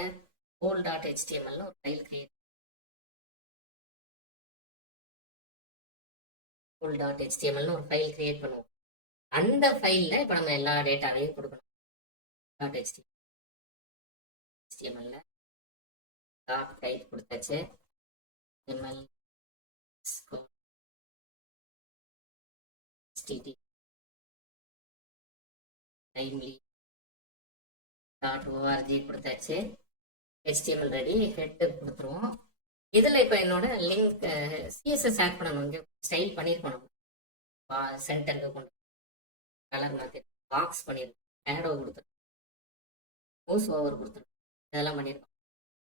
போல் டாட் ஹெச்டிஎம்எல்னு ஒரு ஃபைல் கிரியேட் பண்ணுவோம். அந்த ஃபைல்ல இப்போ நம்ம எல்லா டேட்டாவையும் கொடுக்கணும். டாட் ஹெச்டிஎம்எல்ல டாட் டைப் கொடுத்தாச்சு. எம்எல் timely.org கொடுத்தாச்சு. HTML ரெடி, ஹெட் கொடுத்துருவோம். இதில் இப்போ என்னோட லிங்க் சிஎஸ்எஸ் ஆட் பண்ணணும். இங்கே ஸ்டைல் பண்ணியிருக்கணும். சென்டருக்கு கொண்டு கலர் மாற்றி பாக்ஸ் பண்ணியிருக்கோம். ஆடோ கொடுத்துருக்கோம், மூஸ் ஓவர் கொடுத்துருக்கோம், இதெல்லாம் பண்ணியிருக்கோம்.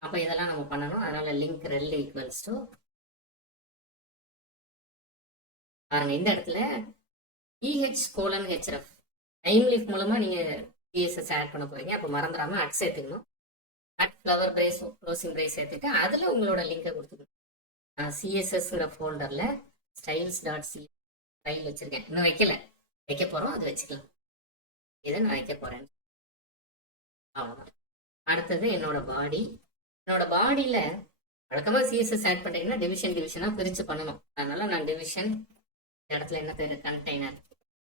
அப்போ இதெல்லாம் நம்ம பண்ணணும். அதனால லிங்க் ரெல் ஈக்குவல்ஸ் டு பாருங்க, இந்த இடத்துல EH:href டைம் லீஃப் மூலமா நீங்க சிஎஸ்எஸ் ஆட் பண்ண போறீங்க. அப்போ மறந்துடாம அட் சேர்த்துக்கணும். At flower brace closing brace சேர்த்துட்டு அதில் உங்களோட லிங்கை கொடுத்துக்கணும். நான் சிஎஸ்எஸ்ங்கிற ஃபோல்டரில் styles.c ஃபைல் வச்சுருக்கேன். இன்னும் வைக்க போகிறோம், அது வச்சுக்கலாம். இதை நான் வைக்க போகிறேன். அவ்வளோதான். அடுத்தது என்னோட பாடியில் வழக்கமாக சிஎஸ்எஸ் ஆட் பண்ணுறீங்கன்னா டிவிஷனாக பிரித்து பண்ணணும். அதனால நான் டிவிஷன், இந்த இடத்துல என்ன பேர், கண்டெய்னர்.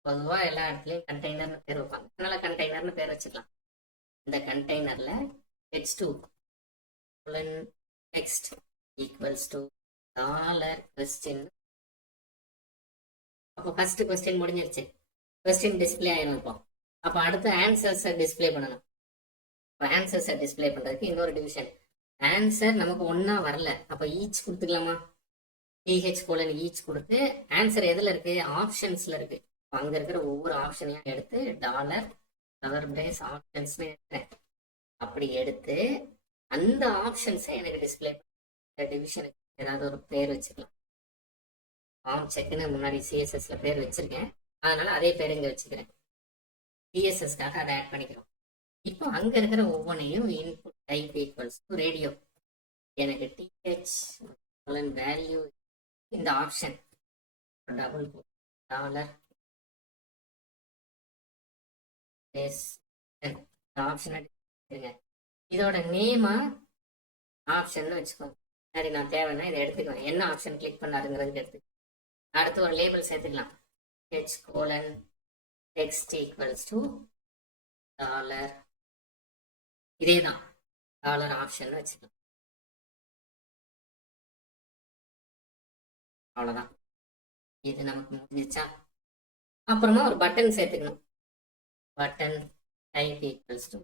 பொதுவாக எல்லா இடத்துலையும் கண்டெய்னர்னு பேர் வைப்பாங்க, அதனால கண்டெய்னர்னு பேர் வச்சுக்கலாம். இந்த கண்டெய்னர்ல h2 text equals to $question. அப்போ ஃபர்ஸ்ட் கொஸ்டின் முடிஞ்சிருச்சு. கொஸ்டின் டிஸ்பிளே ஆயிரும். அப்போ அடுத்து ஆன்சர்ஸை டிஸ்பிளே பண்ணணும். இப்போ ஆன்சர்ஸை டிஸ்பிளே பண்ணுறதுக்கு இன்னொரு டிவிஷன். ஆன்சர் நமக்கு ஒன்றா வரல, அப்போ ஈச் கொடுத்துக்கலாமா? டிஹெச் கோலன் ஈச் கொடுத்து ஆன்சர் எதில் இருக்குது? ஆப்ஷன்ஸில் இருக்குது. அங்கே இருக்கிற ஒவ்வொரு ஆப்ஷனையும் எடுத்து டாலர் கவர் பிரேஸ் ஆப்ஷன்ஸ்னு எடுக்கிறேன். அப்படி எடுத்து அந்த ஆப்ஷன்ஸை எனக்கு டிஸ்பிளே பண்ண டிவிஷனுக்கு ஏதாவது ஒரு பேர் வச்சுக்கலாம். ஃபார்ம் செக்குன்னு முன்னாடி சிஎஸ்எஸ்ல பேர் வச்சிருக்கேன், அதனால அதே பேர் இங்கே வச்சுக்கிறேன். சிஎஸ்எஸ்க்காக அதை ஆட் பண்ணிக்கிறோம். இப்போ அங்கே இருக்கிற ஒவ்வொன்றையும் input type equals to radio. எனக்கு டிஹெச் வேல்யூ இந்த ஆப்ஷன் டபுள் டாலர் ஆப்ஷன் எடுத்துருங்க. இதோட நேமா ஆப்ஷன் வச்சுக்கோங்க. சரி, நான் தேவைன்னா இதை எடுத்துக்குவேன். என்ன ஆப்ஷன் கிளிக் பண்ணாருங்கிறதுக்கு எடுத்துக்கலாம். அடுத்து ஒரு லேபிள் சேர்த்துக்கலாம். h colon text equals to dollar, இதே தான் டாலர் ஆப்ஷன் வச்சுக்கலாம். அவ்வளோதான், இது நமக்கு முடிஞ்சிச்சா? அப்புறமா ஒரு பட்டன் சேர்த்துக்கணும். பட்டன் டைப் ஈக்குவல்ஸ் டு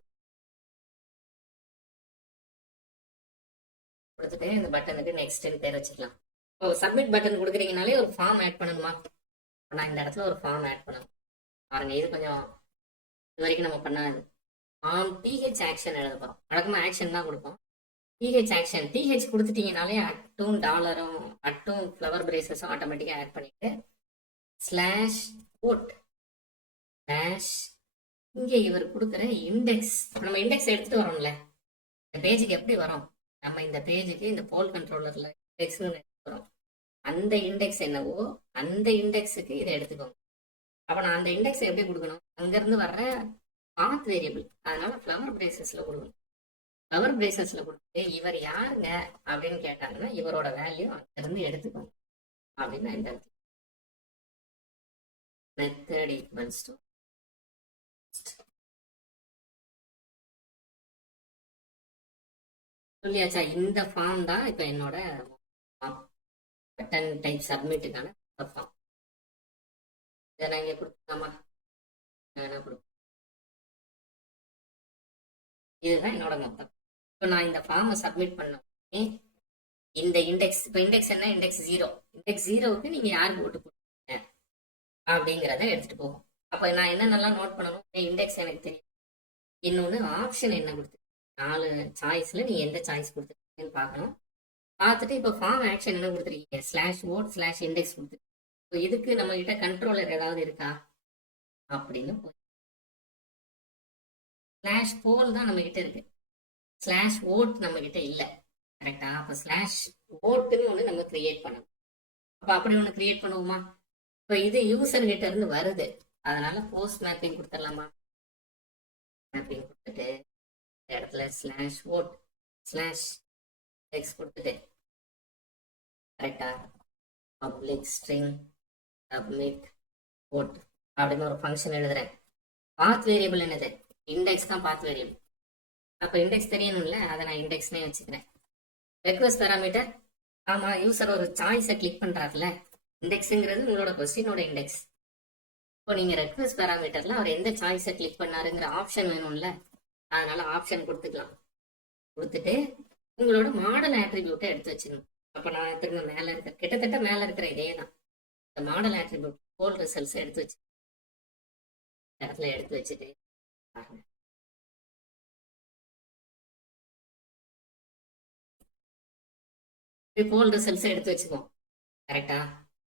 கொடுத்துட்டு இந்த பட்டனுக்கு நெக்ஸ்ட்னு பேர் வச்சுக்கலாம். இப்போ சப்மிட் பட்டன் கொடுக்குறீங்கனாலே ஒரு ஃபார்ம் ஆட் பண்ணணுமா? நான் இந்த இடத்துல ஒரு ஃபார்ம் ஆட் பண்ணணும். பாருங்க, இது கொஞ்சம் இது வரைக்கும் நம்ம பண்ணாது. ஃபார்ம் டிஹெச் ஆக்ஷன் எழுத போகிறோம். வழக்கமாக ஆக்ஷன் தான் கொடுப்போம். டிஹெச் ஆக்ஷன் டிஹெச் கொடுத்துட்டீங்கனாலே அட்டும் டாலரும் அட்டும் ஃப்ளவர் பிரேசஸும் ஆட்டோமேட்டிக்காக ஆட் பண்ணிட்டு ஸ்லாஷ் போட் ஸ்லாஷ் இங்கே இவர் கொடுக்குற இண்டெக்ஸ். நம்ம இண்டெக்ஸ் எடுத்துகிட்டு வரோம்ல, இந்த பேஜுக்கு எப்படி வரோம்? நம்ம இந்த பேஜுக்கு இந்த போல் கண்ட்ரோலரில் இண்டெக்ஸ்னு எடுத்துக்கிறோம். அந்த இண்டெக்ஸ் என்னவோ அந்த இண்டெக்ஸுக்கு இதை எடுத்துக்கோங்க. அப்போ நான் அந்த இண்டெக்ஸை எப்படி கொடுக்கணும்? அங்கேருந்து வர்ற பாத் வேரியபிள், அதனால ஃப்ளவர் பிரேசஸில் கொடுக்கணும். ஃப்ளவர் பிரேசஸில் கொடுத்து இவர் யாருங்க அப்படின்னு கேட்டாங்கன்னா இவரோட வேல்யூ அங்கேருந்து எடுத்துக்கோங்க அப்படின்னு இந்த இடத்துல மெத்தட் ஈக்குவல்ஸ் டு சொல்லியாச்சா? இந்த ஃபார்ம் தான் இப்போ என்னோட பட்டன் டைப் சப்மிட்டுக்கான ஃபார்ம். இதை நான் இங்கே கொடுத்துக்கலாமா? இதுதான் என்னோட மொத்தம். இப்போ நான் இந்த ஃபார்மை சப்மிட் பண்ண இந்த இண்டெக்ஸ், இப்போ இண்டெக்ஸ் என்ன? இண்டெக்ஸ் 0. இண்டெக்ஸ் 0க்கு நீங்கள் யாருக்கு ஓட்டு போட்டீங்க அப்படிங்கிறத எடுத்துகிட்டு போகும். அப்போ நான் என்னென்னலாம் நோட் பண்ணணும்? இண்டெக்ஸ் எனக்கு தெரியும். இன்னொன்று ஆப்ஷன் என்ன கொடுத்து 4 சாய்ஸில் நீங்கள் எந்த சாய்ஸ் கொடுத்துருக்கீங்கன்னு பார்க்கணும். பார்த்துட்டு இப்போ ஃபார்ம் ஆக்ஷன் என்ன கொடுத்துருக்கீங்க? ஸ்லாஷ் ஓட் ஸ்லாஷ் இண்டெக்ஸ் கொடுத்துருக்கீங்க. இப்போ இதுக்கு நம்ம கிட்ட கண்ட்ரோலர் ஏதாவது இருக்கா அப்படின்னு ஸ்லாஷ் போல் தான் நம்ம கிட்ட இருக்கு. ஸ்லாஷ் ஓட் நம்ம கிட்ட இல்லை, கரெக்டா? அப்போ ஸ்லாஷ் ஓட்டுன்னு ஒன்று நம்ம கிரியேட் பண்ணணும். அப்போ அப்படி ஒன்று கிரியேட் பண்ணுவோமா? இப்போ இது யூசர் கிட்ட இருந்து வருது, அதனால போஸ்ட் மேப்பிங் கொடுத்துடலாமா? மேப்பிங் கொடுத்துட்டு இடத்துல ஸ்லாஷ் ஓட் ஸ்லாஷ் டெக்ஸ்ட் கொடுத்துட்டு கரெக்டா பப்ளிக் ஸ்ட்ரிங் சப்மிட் ஓட் அப்படின்னு ஒரு ஃபங்க்ஷன் எழுதுறேன். பாத் வேரியபிள் என்னது? இண்டெக்ஸ் தான் பாத் வேரியபிள். அப்போ இண்டெக்ஸ் தெரியணும்ல, அதை நான் இண்டெக்ஸ்னே வச்சுக்கிறேன். ரெக்வஸ்ட் பேராமீட்டர், ஆமாம், யூசர் ஒரு சாய்ஸை கிளிக் பண்ணுறாருல, இண்டெக்ஸுங்கிறது உங்களோட கொஸ்டினோட இண்டெக்ஸ். இப்போ நீங்கள் ரெக்வஸ்ட் பேராமீட்டரில் அவர் எந்த சாய்ஸை கிளிக் பண்ணாருங்கிற ஆப்ஷன் வேணும்ல, அதனால ஆப்ஷன் கொடுத்துக்கலாம். கொடுத்துட்டு உங்களோட மாடல் ஆட்ரிபியூட்டை எடுத்து வச்சுக்கணும். அப்போ நான் திரும்ப மேலே இருக்கிற கிட்டத்தட்ட மேலே இருக்கிற இதே தான் இந்த மாடல் ஆட்ரிபியூட் போல் ரிசல்ட்ஸ் எடுத்து வச்சு இடத்துல எடுத்து வச்சுட்டு போல் ரிசல்ட்ஸ் எடுத்து வச்சுக்கோம். கரெக்டா?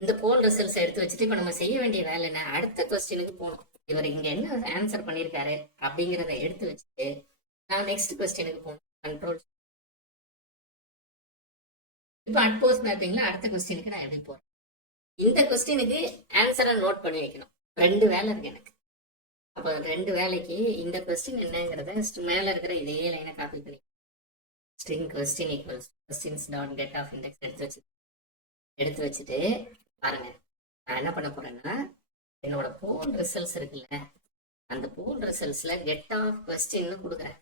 இந்த போல் ரிசல்ட்ஸ் எடுத்து வச்சுட்டு இப்போ நம்ம செய்ய வேண்டிய வேலை என்ன? அடுத்த கொஸ்டினுக்கு போகணும். இவர் இங்கே என்ன ஆன்சர் பண்ணியிருக்காரு அப்படிங்கிறத எடுத்து வச்சுட்டு நான் நெக்ஸ்ட் கொஸ்டினுக்கு போகணும். கண்ட்ரோல். இப்போ அட்போஸ்ட் மேப்பிங்ல அடுத்த கொஸ்டினுக்கு நான் எப்படி போறேன்? இந்த கொஸ்டினுக்கு ஆன்சரை நோட் பண்ணி வைக்கணும். 2 வேலை இருக்கு எனக்கு. அப்போ 2 வேலைக்கு இந்த கொஸ்டின் என்னங்கிறத மேலே இருக்கிற இதே லைனை காப்பி பண்ணி string question equals questions dot get of index எடுத்து வச்சுட்டு பாருங்க, நான் என்ன பண்ண போறேன்னா என்னோட போல் ரிசல்ட்ஸ் இருக்குல்ல, அந்த போல் ரிசல்ட்ஸ்ல கெட் ஆஃப் கொஸ்டின்னு கொடுக்குறேன்.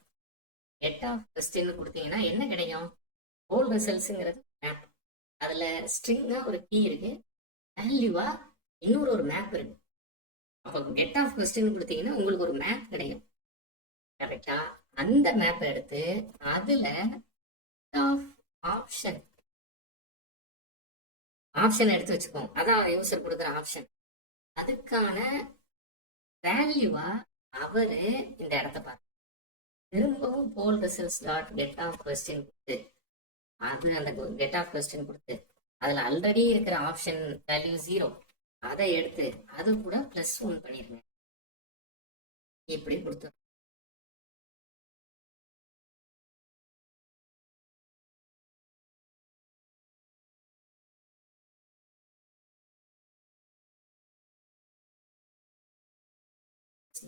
கெட் ஆஃப் கொஸ்டின் கொடுத்தீங்கன்னா என்ன கிடைக்கும்? போல் ரிசல்ட்ஸுங்கிறது மேப். அதுல ஸ்ட்ரிங்கா ஒரு கீ இருக்கு, வேல்யூவா இன்னொரு ஒரு மேப் இருக்கு. அப்போ கெட் ஆஃப் கொஸ்டின் கொடுத்தீங்கன்னா உங்களுக்கு ஒரு மேப் கிடைக்கும். கரெக்டா? அந்த மேப்பை எடுத்து அதுல ஆப்ஷன் ஆப்ஷன் எடுத்து வச்சுக்கோங்க. அதான் யூசர் கொடுக்குற ஆப்ஷன். அதுக்கான வேல்யூவா அவரு இந்த இடத்த பார்த்து திரும்பவும் poll results dot get of question கொடுத்து அது அந்த கெட் ஆஃப் கொஸ்டின் கொடுத்து அதுல ஆல்ரெடி இருக்கிற ஆப்ஷன் வேல்யூ 0 அதை எடுத்து அது கூட +1 பண்ணிருங்க. இப்படி கொடுத்து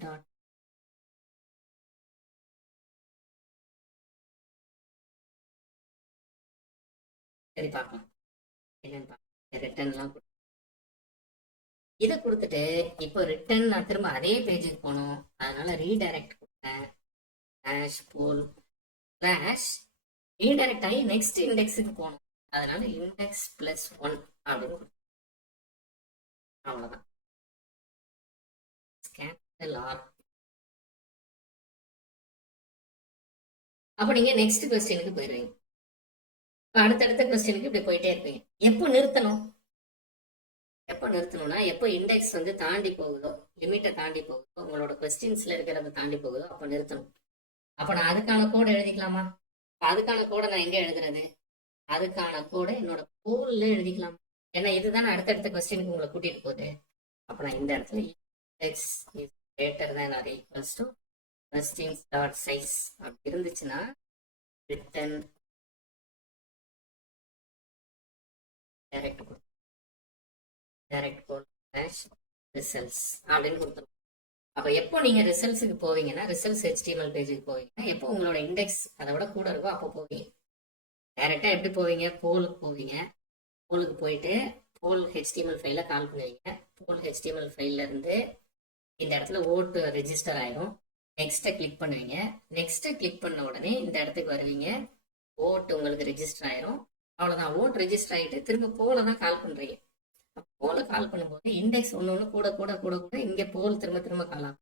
டாட் சரி பார்க்கலாம் என்னன்னு பார்க்கலாம். ரிட்டர்ன்லாம் இதை கொடுத்துட்டு இப்போ ரிட்டர்ன் நான் திரும்ப அதே பேஜுக்கு போகணும். அதனால ரீடைரக்ட் கொடுத்தேன். ஹேஷ் போல் ஸ்லாஷ் ரீடைரக்ட் ஆகி நெக்ஸ்ட் இண்டெக்ஸுக்கு போகணும். அதனால இண்டெக்ஸ் +1 அப்படின்னு கொடுத்தேன். அவ்வளோதான். ஆர். அப்போ நீங்க நெக்ஸ்ட் கொஸ்டினுக்கு போயிடுவீங்க. அடுத்தடுத்த கொஸ்டினுக்கு இப்படி போயிட்டே இருப்பீங்க. எப்போ நிறுத்தணும்? எப்போ நிறுத்தணும்னா எப்போ இண்டெக்ஸ் வந்து தாண்டி போகுதோ, லிமிட்டை தாண்டி போகுதோ, உங்களோட கொஸ்டின்ஸ்ல இருக்கிறத தாண்டி போகுதோ அப்போ நிறுத்தணும். அப்போ நான் அதுக்கான கோடை எழுதிக்கலாமா? அதுக்கான கோடை நான் எங்க எழுதுறது? அதுக்கான கோடை என்னோட போல்ல எழுதிக்கலாம். ஏன்னா இதுதானே அடுத்தடுத்த கொஸ்டினுக்கு உங்களை கூட்டிட்டு போகுது. அப்போ நான் இந்த இடத்துல index is greater than or equals to questions dot size அப்படி இருந்துச்சுன்னா return direct quote hash results அப்படின்னு கொடுத்துரும். அப்போ எப்போ நீங்க ரிசல்ட்ஸுக்கு போவீங்கன்னா ரிசல்ட்ஸ் HTML பேஜுக்கு போவீங்கன்னா எப்போ உங்களோட இண்டெக்ஸ் அதை விட கூட இருக்கோ அப்போ போவீங்க. டைரக்டா எப்படி போவீங்க? போலுக்கு போவீங்க. போலுக்கு போயிட்டு போல் HTML ஃபைல கால் பண்ணுவீங்க. போல் HTML ஃபைல்ல இருந்து இந்த இடத்துல ஓட்டு ரெஜிஸ்டர் ஆயிரும். நெக்ஸ்ட்டை கிளிக் பண்ணுவீங்க. நெக்ஸ்ட்டை கிளிக் பண்ண உடனே இந்த இடத்துக்கு வருவீங்க. ஓட்டு உங்களுக்கு ரெஜிஸ்டர் ஆயிரும். அவ்வளோதான். ஓட்டு ரெஜிஸ்டர் ஆகிட்டு திரும்ப போல தான் கால் பண்றீங்க. போல கால் பண்ணும்போது இண்டெக்ஸ் ஒன்று கூட கூட கூட கூட இங்கே போல் திரும்ப திரும்ப கால் ஆகும்.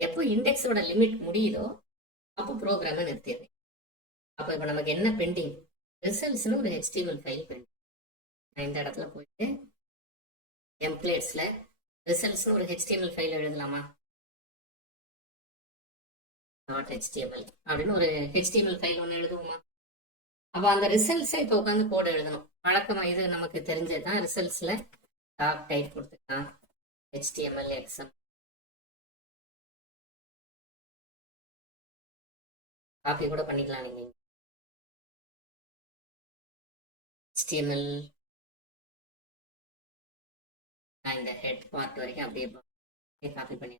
எப்போ இண்டெக்ஸோட லிமிட் முடியுதோ அப்போ ப்ரோக்ராமை நிறுத்திடுறேன். அப்போ இப்போ நமக்கு என்ன பெண்டிங்? ரிசல்ட்ஸ்னு ஒரு HTML ஃபைல் பெண்டிங். நான் இந்த இடத்துல போயிட்டு டெம்ப்ளேட்ஸ்ல ரிசல்ட்ஸ்னு ஒரு HTML ஃபைல் எழுதலாமா? .html அப்படின்னு ஒரு HTML ஃபைல் ஒன்று எழுதுவோமா? அப்போ அந்த ரிசல்ட்ஸை இப்போ உட்காந்து கோட் எழுதணும். வழக்கமா இது நமக்கு தெரிஞ்சதுதான். ரிசல்ட்ஸ்ல டாக் டைப் கொடுத்துக்கலாம். HTML XML காப்பி கூட பண்ணிக்கலாம் நீங்க. HTML நான் இந்த ஹெட் பார்ட் வரைக்கும் அப்படியே காப்பி பண்ணி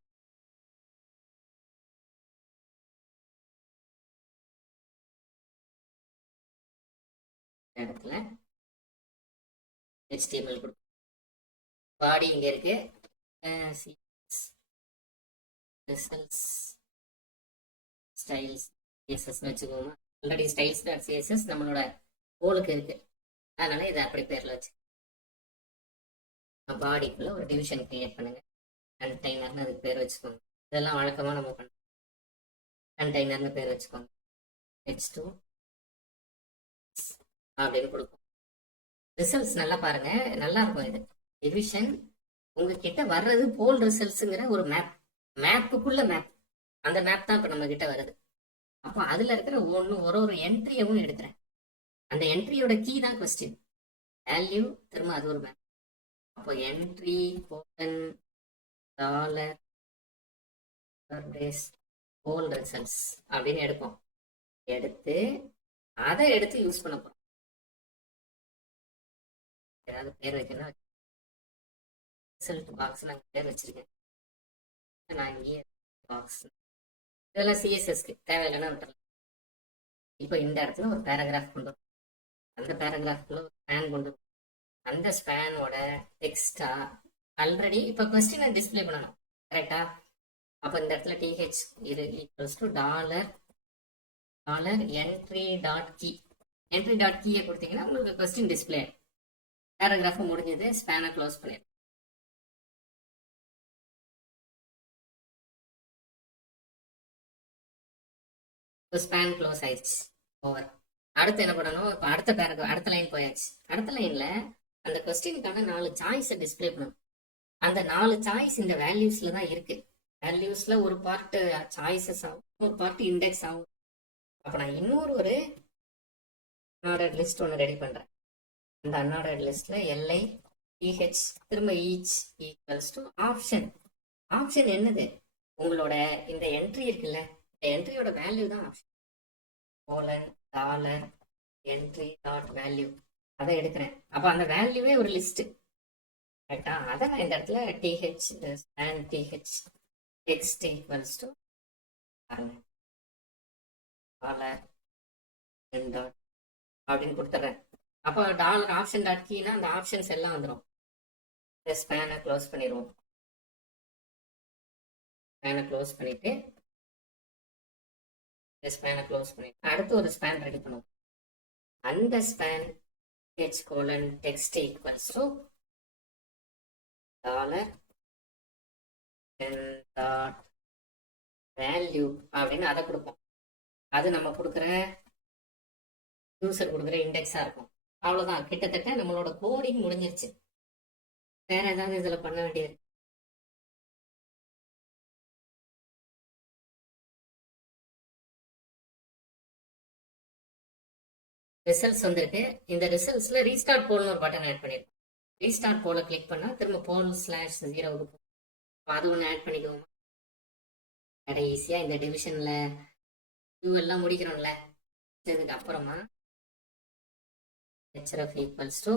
இடத்துல HTML கொடுக்கும். பாடி இங்க இருக்கு. ரிசல்ட்ஸ் ஸ்டைல்ஸ் CSS வச்சுக்கோங்க. ஆல்ரெடி ஸ்டைல்ஸ் டாட் CSS நம்மளோட போலுக்கு இருக்கு. அதனால இதை அப்படி பேர்ல வச்சு பாடிக்குள்ள ஒரு டிவிஷன் கிரியேட் பண்ணுங்க. கண்டெய்னர்னு அதுக்கு பேர் வச்சுக்கோங்க. இதெல்லாம் வழக்கமா நம்ம பண்ண கண்டெய்னர்னு பேர் வச்சுக்கோங்க. H2 அப்படின்னு கொடுக்கும். ரிசல்ட்ஸ் நல்லா பாருங்க, நல்லா இருக்கும். இது டிவிஷன் உங்ககிட்ட வர்றது போல் ரிசல்ட்ஸுங்கிற ஒரு மேப், மேப்புக்குள்ள மேப். அந்த மேப் தான் இப்போ நம்ம கிட்ட வருது. அப்போ அதுல இருக்கிற ஒரு என்ட்ரியவும் எடுக்கிறேன். அந்த என்ட்ரியோட கீ தான் கொஸ்டின் வேல்யூ, திரும்ப அது ஒரு மேப். அப்போ என்ட்ரி $, போல் ரிசல்ட்ஸ் அப்படின்னு எடுப்போம். எடுத்து அதை எடுத்து யூஸ் பண்ண போறோம். ஏதாவது பேர் வைக்கணும். ரிசல்ட் பாக்ஸ் நான் பேர் வச்சிருக்கேன். நான் இங்கே பாக்ஸ் இதெல்லாம் CSSக்கு தேவையில்லைன்னா விட்டுறலாம். இப்போ இந்த இடத்துல ஒரு பேராகிராஃப் கொண்டு வரும். அந்த பேராகிராஃப்குள்ள ஒரு ஸ்பேன் கொண்டு வரும். அந்த ஸ்பேனோட டெக்ஸ்டா ஆல்ரெடி இப்போ கொஸ்டினை டிஸ்பிளே பண்ணணும். கரெக்டா? அப்போ இந்த இடத்துல டிஹெச் இது equals to dollar entry dot key. Entry dot கீயை கொடுத்தீங்கன்னா உங்களுக்கு கொஸ்டின் டிஸ்பிளே. பேராகிராஃப் முடிஞ்சது, ஸ்பேனை க்ளோஸ் பண்ணிடுங்க. ஸ்பேன் க்ளோஸ் ஆயிடுச்சு, ஓவர். அடுத்து என்ன பண்ணணும், இப்போ அடுத்த பேராகிராஃப் அடுத்த லைன் போயாச்சு. அடுத்த லைன்ல அந்த கொஸ்டினுக்கான 4 சாய்ஸை டிஸ்பிளே பண்ணணும். அந்த 4 சாய்ஸ் இந்த வேல்யூஸ்ல தான் இருக்கு. வேல்யூஸ்ல ஒரு பார்ட் சாய்ஸஸ் ஆகும், ஒரு பார்ட் இண்டெக்ஸ் ஆகும். அப்போ நான் இன்னொரு அன்ஆர்டர்ட் லிஸ்ட் ஒன்று ரெடி பண்றேன். அந்த அன்ஆர்டர்ட் லிஸ்ட்ல எல்ஐ டிஹெச் திரும்ப each equals to option. Option என்னது, உங்களோட இந்த என்ட்ரி இருக்குல்ல, இந்த என்ட்ரியோட வேல்யூ தான் option. Colon dollar entry dot value அதை எடுக்கிறேன். அப்போ அந்த வேல்யூவே ஒரு லிஸ்ட், கரெக்டா? அதை நான் இந்த இடத்துல DH and DH text equals to dollar dot அப்படின்னு கொடுத்துட்றேன். அப்போ டாலர் ஆப்ஷன் டாட் கீனா அந்த ஆப்ஷன்ஸ் எல்லாம் வந்துடும். இந்த ஸ்பேனை க்ளோஸ் பண்ணிடுவோம். ஸ்பேனை க்ளோஸ் பண்ணிட்டு ஸ்பேனை க்ளோஸ் பண்ணிட்டு அடுத்து ஒரு ஸ்பேன் ரெடி பண்ணுவோம். அந்த span H colon text equals to dollar dot value அப்படின்னு அதை கொடுப்போம். அது நம்ம கொடுக்குற யூசர் கொடுக்குற இண்டெக்ஸா இருக்கும். அவ்வளவுதான், கிட்டத்தட்ட நம்மளோட கோடிங் முடிஞ்சிருச்சு. வேற ஏதாவது இதுல பண்ண வேண்டியது? ரிசல்ட்ஸ் வந்திருக்கு. இந்த ரிசல்ட்ஸ்ல ரீஸ்டார்ட் போல்னு ஒரு பட்டன் ஆட் பண்ணிருக்கோம். ரீஸ்டார்ட் போல கிளிக் பண்ணா திரும்ப poll/0 இருக்கும். அது ஒன்று ஆட் பண்ணிக்குவோம். ஈஸியா இந்த டிவிஷன்ல எல்லாம் முடிக்கிறோம்ல, இதுக்கு அப்புறமா href ஈக்குவல்ஸ் டு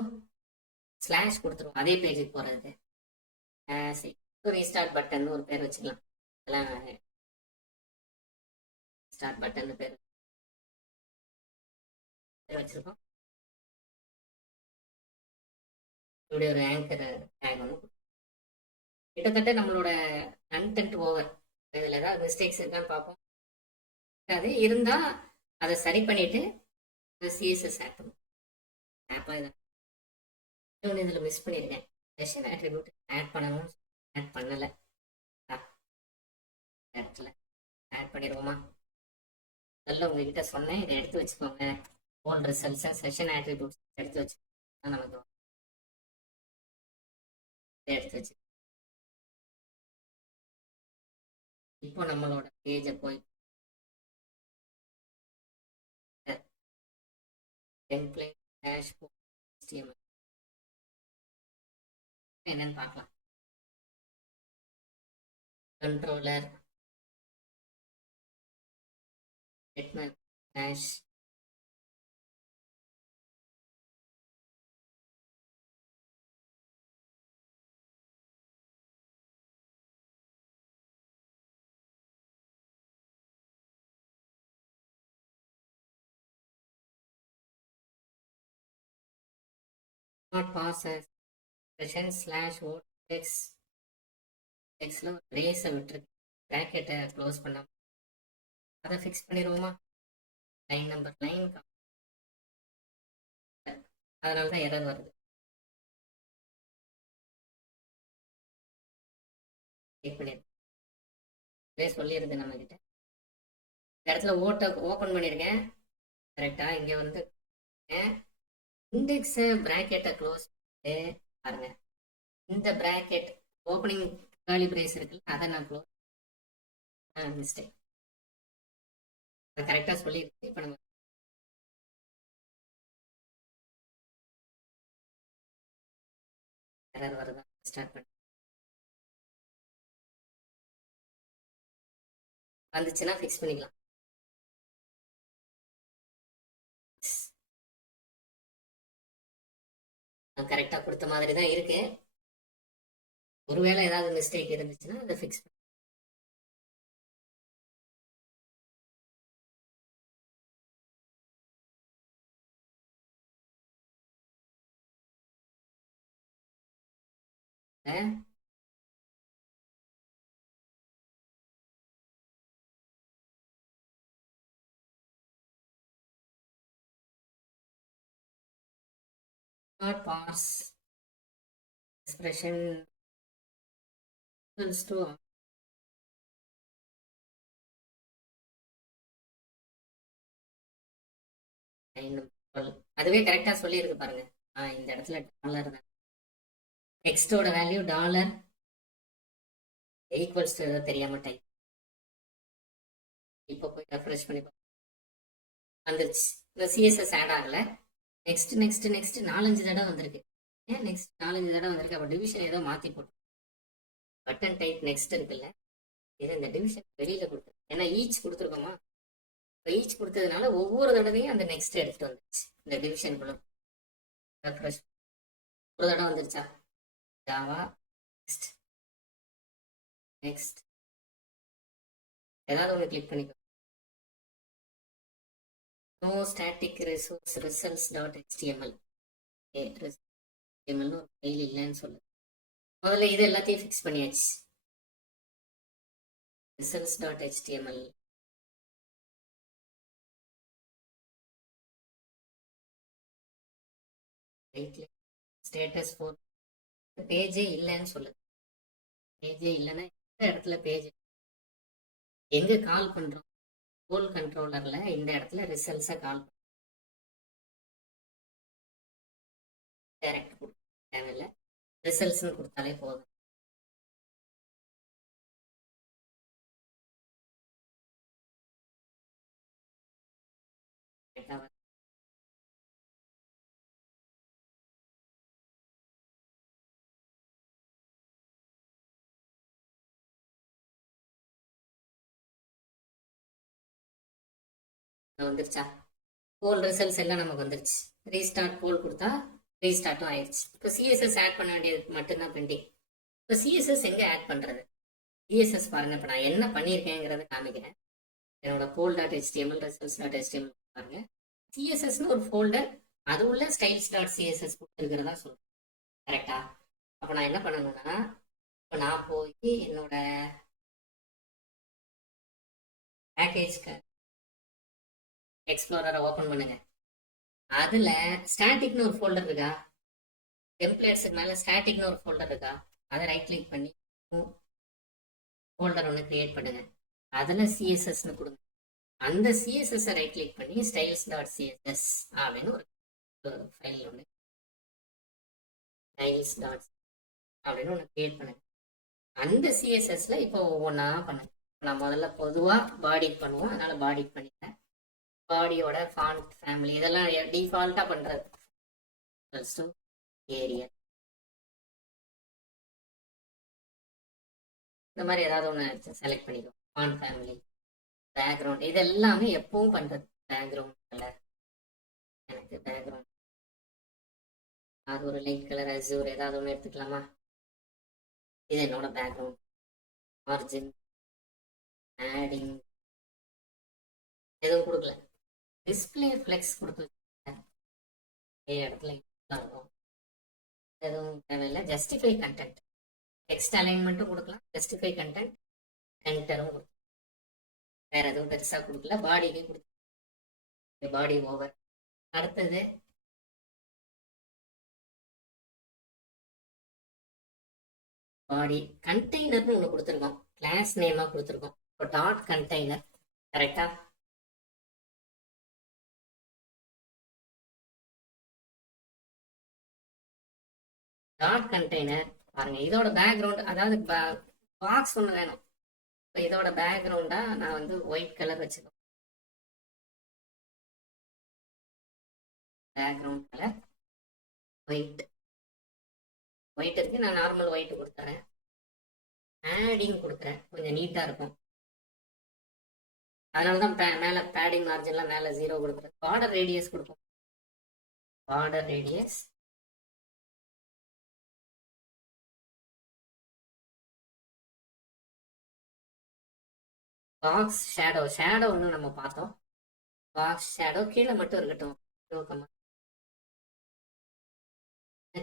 ஸ்லாஷ் கொடுத்துருவோம். அதே பேஜுக்கு போறது ரீஸ்டார்ட் பட்டன் ஒரு பேர் வச்சுக்கலாம். ஸ்டார்ட் பட்டன் பேர் வச்சிருக்கோம். இப்படி ஒரு ஆங்கர் டேக் ஒன்று கிட்டத்தட்ட நம்மளோட கண்டென்ட் ஓவர். இதில் ஏதாவது மிஸ்டேக்ஸ் இருக்கான்னு பார்ப்போம். அது இருந்தா அதை சரி பண்ணிட்டு சிஎஸ்எஸ் ஆட் பண்ணுவோம். ஆப்பாக இதான் இன்னொன்று இதில் மிஸ் பண்ணியிருக்கேன். செஷன் ஆட்ரிபியூட் ஆட் பண்ணணும், ஆட் பண்ணலை. இடத்துல ஆட் பண்ணிடுவோமா? நல்லா உங்ககிட்ட சொன்னேன், இதை எடுத்து வச்சுக்கோங்க. போல் ரிசல்ட்ஸை செஷன் ஆட்ரிபியூட்ஸ் எடுத்து வச்சு நமக்கு எடுத்து வச்சு இப்போ நம்மளோட பேஜை போய் டெம்ப்ளேட் டேஷ்போர்ட் HTML என்னன்னு பார்க்கலாம். Controller dash not pass as session/text டெக்ஸ்ட்ல ரேஸை விட்டுருக்கு, ப்ராக்கெட்டை க்ளோஸ் பண்ணாம அதை ஃபிக்ஸ் பண்ணிடுவோமா? லைன் நம்பர் 9 அதனால தான் எரர் வருது. கிளிக் பண்ணிடுறேன். சொல்லிடுது நம்ம கிட்ட. இந்த இடத்துல ஓப்பன் பண்ணியிருக்கேன் கரெக்டா. இங்கே வந்து இண்டெக்ஸை ப்ராக்கெட்டை க்ளோஸ் பண்ணிட்டு பாருங்க. இந்த ப்ராக்கெட் ஓப்பனிங் கேர்லி பிரேஸ் இருக்குல்ல, அதை நான் க்ளோஸ் மிஸ்டேக். அது கரெக்டாக சொல்லியிருக்கு. இப்போ நம்ம எரர் வருதா ஸ்டார்ட் பண்ணி வந்துச்சுன்னா ஃபிக்ஸ் பண்ணிக்கலாம். கரெக்டாக கொடுத்த மாதிரி தான் இருக்கு. ஒருவேளை ஏதாவது மிஸ்டேக் இருந்துச்சுன்னா அதை ஃபிக்ஸ் பண்ணி not parse expression equals to அதுவே கரெக்டா சொல்லியிருக்கு பாருங்க. இந்த இடத்துல டாலர் தான். எக்ஸோட வேல்யூ டாலர் ஈக்குவல்ஸ் டு தெரியாம டைப். இப்போ போய் ரெஃப்ரெஷ் பண்ணி வந்துருச்சு. இந்த சிஎஸ்எஸ் ஆட் ஆகல. நெக்ஸ்ட் நெக்ஸ்ட் நெக்ஸ்ட் 4-5 தடவை வந்திருக்கு. ஏன் நெக்ஸ்ட் 4-5 தடவை வந்திருக்கு? அப்போ டிவிஷன் ஏதோ மாற்றி போட்டு பட்டன் டைப் நெக்ஸ்ட் இருக்குல்ல, இது இந்த டிவிஷன் வெளியில் கொடுத்துரு. ஏன்னா ஈச் கொடுத்துருக்கோமா, இப்போ ஈச் கொடுத்ததுனால ஒவ்வொரு தடவையும் அந்த நெக்ஸ்ட் எடுத்துகிட்டு வந்துருச்சு. இந்த டிவிஷனுக்குள்ள ரெஃப்ரெஷ் ஒரு தடவை வந்துருச்சா? ஜாவா நெக்ஸ்ட் நெக்ஸ்ட் ஏதாவது ஒன்று கிளிக் பண்ணிக்கோ. No static resource results dot HTML HTML ஒரு ஃபைல் இல்லைன்னு சொல்லு. முதல்ல இது எல்லாத்தையும் ஃபிக்ஸ் பண்ணியாச்சு. ரிசல்ட்ஸ் டாட் HTML ஸ்டேட்டஸ் 4 பேஜே இல்லைன்னு சொல்லு. பேஜே இல்லைன்னா இந்த இடத்துல பேஜ் எங்க கால் பண்றோம்? கோல் கண்ட்ரோலர்ல இந்த இடத்துல ரிசல்ட்ஸை கால் பண்ணுறோம். டைரக்ட் கொடுக்க தேவையில்லை, ரிசல்ட்ஸ்னு கொடுத்தாலே போதும். வந்துருச்சா? போல் ரிசல்ட்ஸ் எல்லாம் நமக்கு வந்துருச்சு. ரீஸ்டார்ட் போல் கொடுத்தா ரீஸ்டார்ட்டும் ஆயிடுச்சு. இப்போ சிஎஸ்எஸ் ஆட் பண்ண வேண்டியது மட்டும்தான் பெண்டிங். இப்போ சிஎஸ்எஸ் எங்கே ஆட் பண்ணுறது? சிஎஸ்எஸ் பாருங்க, இப்போ நான் என்ன பண்ணியிருக்கேங்கிறத காமிக்கிறேன். என்னோட poll dot HTML results dot HTML பாருங்க. சிஎஸ்எஸ்னு ஒரு ஃபோல்டர், அது உள்ள ஸ்டைல்ஸ் டாட் சிஎஸ்எஸ் கொடுத்துருக்கிறதா சொல்றேன். கரெக்டா? அப்போ நான் என்ன பண்ணணும்னா, இப்போ நான் போய் என்னோட பேக்கேஜ்க்கு எக்ஸ்ப்ளோரரை ஓப்பன் பண்ணுங்க. அதுல ஸ்டாட்டிக்னு ஒரு ஃபோல்டர் இருக்கா? டெம்ப்ளேட்ஸுக்கு மேல ஸ்டாட்டிக்னு ஒரு ஃபோல்டர் இருக்கா? அதை ரைட் கிளிக் பண்ணி ஃபோல்டர் ஒன்று கிரியேட் பண்ணுங்க. அதில் சிஎஸ்எஸ்னு கொடுங்க. அந்த சிஎஸ்எஸ்ஸை ரைட் கிளிக் பண்ணி ஸ்டைல்ஸ் டாட் சிஎஸ்எஸ் அப்படின்னு ஒரு ஃபைல் ஒன்று ஸ்டைல்ஸ் டாட் அப்படின்னு ஒன்று கிரியேட் பண்ணுங்க. அந்த சிஎஸ்எஸ்ல இப்போ ஒவ்வொன்றா பண்ணுங்க. நான் முதல்ல பொதுவாக பாடி பண்ணுவோம், அதனால பாடி பண்ணிட்டேன். பாடியோட ஃபாண்ட் ஃபேமிலி இதெல்லாம் டிஃபால்ட்டாக பண்ணுறது. ஏரியல் இந்த மாதிரி ஏதாவது ஒன்று செலக்ட் பண்ணிக்கோ. ஃபாண்ட் ஃபேமிலி, பேக்ரவுண்ட், இது எல்லாமே எப்பவும் பண்ணுறது. பேக்ரவுண்ட் கலர், எனக்கு பேக்ரவுண்ட் அது ஒரு லைட் கலர் அசூர் ஏதாவது ஒன்று எடுத்துக்கலாமா? இது என்னோட பேக்ரவுண்ட். மார்ஜின் ஆடிங் எதுவும் கொடுக்கல. டிஸ்பிளே ஃப்ளெக்ஸ் கொடுத்து இடத்துல இருக்கும், எதுவும் தேவையில்லை. ஜஸ்டிஃபை கண்டென்ட், டெக்ஸ்ட் அலைன்மெண்ட்டும் கொடுக்கலாம், ஜஸ்டிஃபை கண்டென்ட் என்டரும் கொடுக்கலாம். வேற எதுவும் பெருசாக கொடுக்கல. பாடிக்கு கொடுத்து பாடி ஓவர். அடுத்தது பாடி கண்டெய்னர்னு ஒன்று கொடுத்துருக்கோம், கிளாஸ் நேமாக கொடுத்துருக்கோம். இப்போ டாட் கண்டெய்னர் கரெக்டா? டாட் கண்டெய்னர் பாருங்க, இதோட பேக்ரவுண்ட் அதாவது பாக்ஸ் ஒன்று வேணும். இப்போ இதோட பேக்ரவுண்டா நான் வந்து ஒயிட் கலர் வச்சுக்கோம். பேக்ரவுண்ட் கலர் ஒயிட், ஒயிட் இருக்கு, நான் நார்மல் ஒயிட் கொடுத்துறேன். ஆடிங் கொடுக்குறேன், கொஞ்சம் நீட்டாக இருக்கும். அதனால தான் மேலே பேடிங் மார்ஜின்லாம் மேலே 0 கொடுக்குறேன். பார்டர் ரேடியஸ் கொடுப்போம். Border radius box shadow, shadow ஒன்று நம்ம பார்த்தோம். பாக்ஸ் ஷேடோ கீழே மட்டும் இருக்கட்டும்.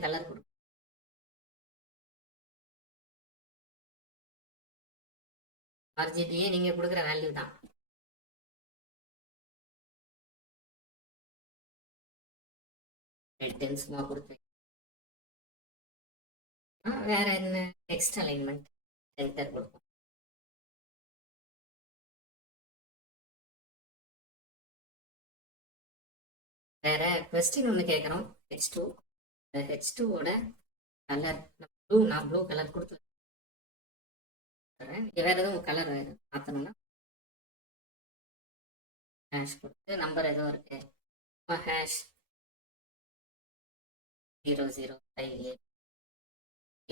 கலர் கொடுக்கும். மார்ஜின்லேயே நீங்கள் கொடுக்குற வேல்யூ தான். சும்மா கொடுத்தேன். வேற என்ன டெக்ஸ்ட் அலைன்மெண்ட் என்டர் கொடுப்போம். வேற கொஸ்டின் ஒன்று கேட்குறோம். H2 H2ஓட கலர் நான் ப்ளூ கலர் கொடுத்துறேன். வேற எதுவும் கலர் மாற்றணும்னா ஹேஷ் கொடுத்து நம்பர் எதுவும் இருக்கு ஹேஷ் 0058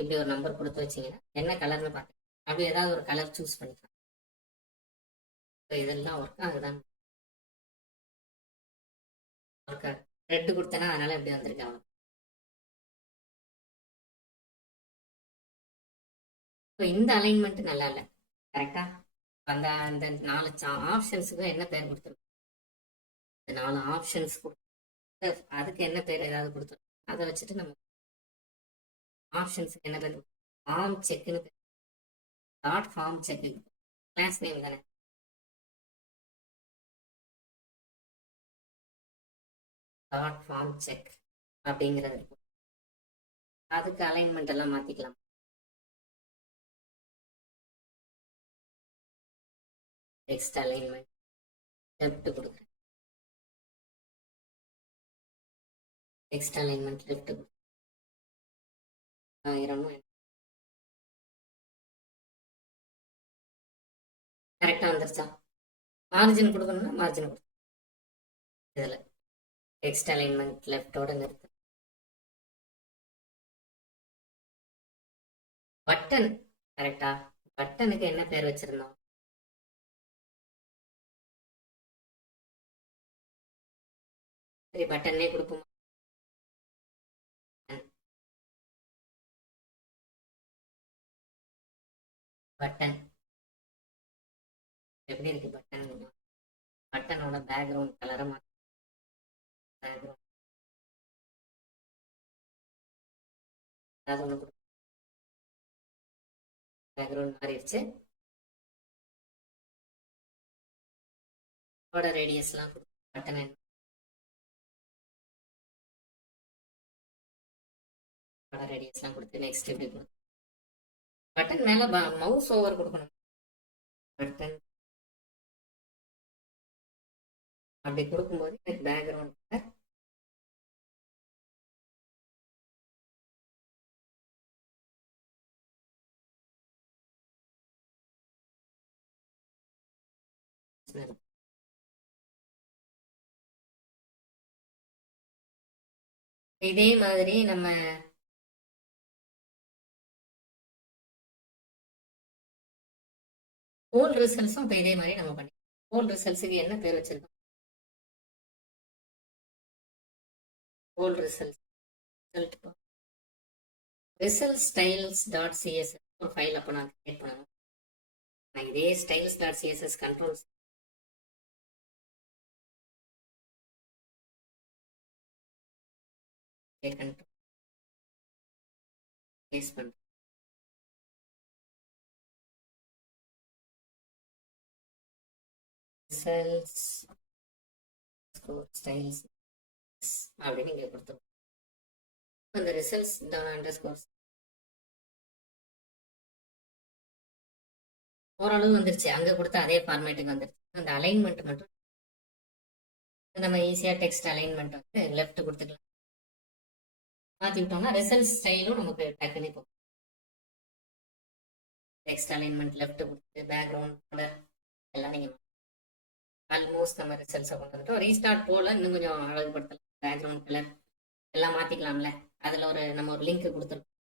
இப்படி ஒரு நம்பர் கொடுத்து வச்சிங்கன்னா என்ன கலர்னு பார்த்து அப்படி ஏதாவது ஒரு கலர் சூஸ் பண்ணிக்கலாம். இதெல்லாம் ஒர்க் ஆகுதான் ஒர்க் ஆகுது. ரெட்டு கொடுத்தேன்னா அதனால எப்படி வந்திருக்கு அவனுக்கு. இப்போ இந்த அலைன்மெண்ட் நல்லா இல்லை கரெக்டா. அந்த அந்த 4 ஆப்ஷன்ஸுக்கும் என்ன பேர் கொடுத்துருக்கோம். இந்த 4 ஆப்ஷன்ஸ் கொடுத்து அதுக்கு என்ன பேர் ஏதாவது கொடுத்துருக்கோம். அதை வச்சுட்டு நம்ம ஆப்ஷன்ஸுக்கு என்ன பேர் ஃபார்ம் செக்னு பேர். Dot form check class name தானே. டாட் ஃபார்ம் செக் அப்படிங்கிறது இருக்கும். அதுக்கு அலைன்மெண்ட் எல்லாம் மாற்றிக்கலாம். டெக்ஸ்ட் அலைன்மெண்ட் லெஃப்ட் கொடுக்குறேன். டெக்ஸ்ட் அலைன்மெண்ட் லெஃப்ட் 1000 கரெக்டாக வந்துருச்சா. மார்ஜின் கொடுக்கணும்னா மார்ஜின் கொடுக்கணும். இதில் டெக்ஸ்ட் அலைன்மெண்ட் லெஃப்டோட நிறுத்து. பட்டன் கரெக்டா. பட்டனுக்கு என்ன பேர் வச்சிருந்தோம். சரி பட்டனே கொடுப்போம். பட்டன் எப்படி இருக்கு பட்டன். பட்டனோட பேக்ரவுண்ட் கலரை மாற்ற பேக்ரவுண்ட் ஏதாவது ஒன்று பேக்ரவுண்ட் மாறிடுச்சு. ரேடியஸ்லாம் பட்டன் ரேடியஸ்லாம் கொடுத்து நெக்ஸ்ட் இப்படி கொடுத்து பட்டன் மேல மவுஸ் ஓவர் கொடுக்கணும். பட்டன் அப்படி கொடுக்கும்போது எனக்கு பேக்ரவுண்ட் இதே மாதிரி நம்ம போல் ரிசல்ட்ஸும் இப்போ இதே மாதிரி நம்ம பண்ணி போல் ரிசல்ட்ஸுக்கு என்ன பேர் வச்சிருக்கோம். Poll results result styles dot CSS ஒரு ஃபைல் அப்போ நான் கிரியேட் பண்ணணும். நான் இதே styles dot CSS control S paste பண்ணுறேன். ரிசல்ட்ஸ் ஸ்டைல்ஸ் அப்படின்னு இங்கே கொடுத்துருவோம். அந்த ரிசல்ட்ஸ் _, ஓரளவு வந்துருச்சு. அங்கே கொடுத்த அதே ஃபார்மேட்டுக்கு வந்துருச்சு. அந்த அலைன்மெண்ட் மட்டும் நம்ம ஈஸியாக டெக்ஸ்ட் அலைன்மெண்ட் வந்து லெஃப்ட் கொடுத்துக்கலாம். மாற்றி விட்டோம்னா ரிசல்ட் ஸ்டைலும் நமக்கு டக்குன்னு போகும். டெக்ஸ்ட் அலைன்மெண்ட் லெஃப்ட் கொடுத்து பேக்ரவுண்ட் கலர் எல்லாம் நீங்கள் ஆல்மோஸ்ட் நம்ம ரிசல்ட்ஸை கொண்டு வந்துட்டோம். ரீஸ்டார்ட் போல இன்னும் கொஞ்சம் அழகுபடுத்தலாம். பேக்ரவுண்ட் கலர் எல்லாம் மாற்றிக்கலாம்ல. அதில் நம்ம ஒரு லிங்க் கொடுத்துருக்கோம்.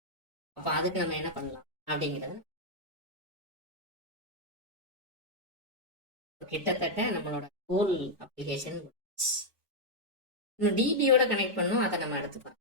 அப்போ அதுக்கு நம்ம என்ன பண்ணலாம் அப்படிங்கிறது கிட்டத்தட்ட நம்மளோட ஹோல் அப்ளிகேஷன் இன்னும் டிபியோட கனெக்ட் பண்ணோம். அதை நம்ம எடுத்துக்கலாம்.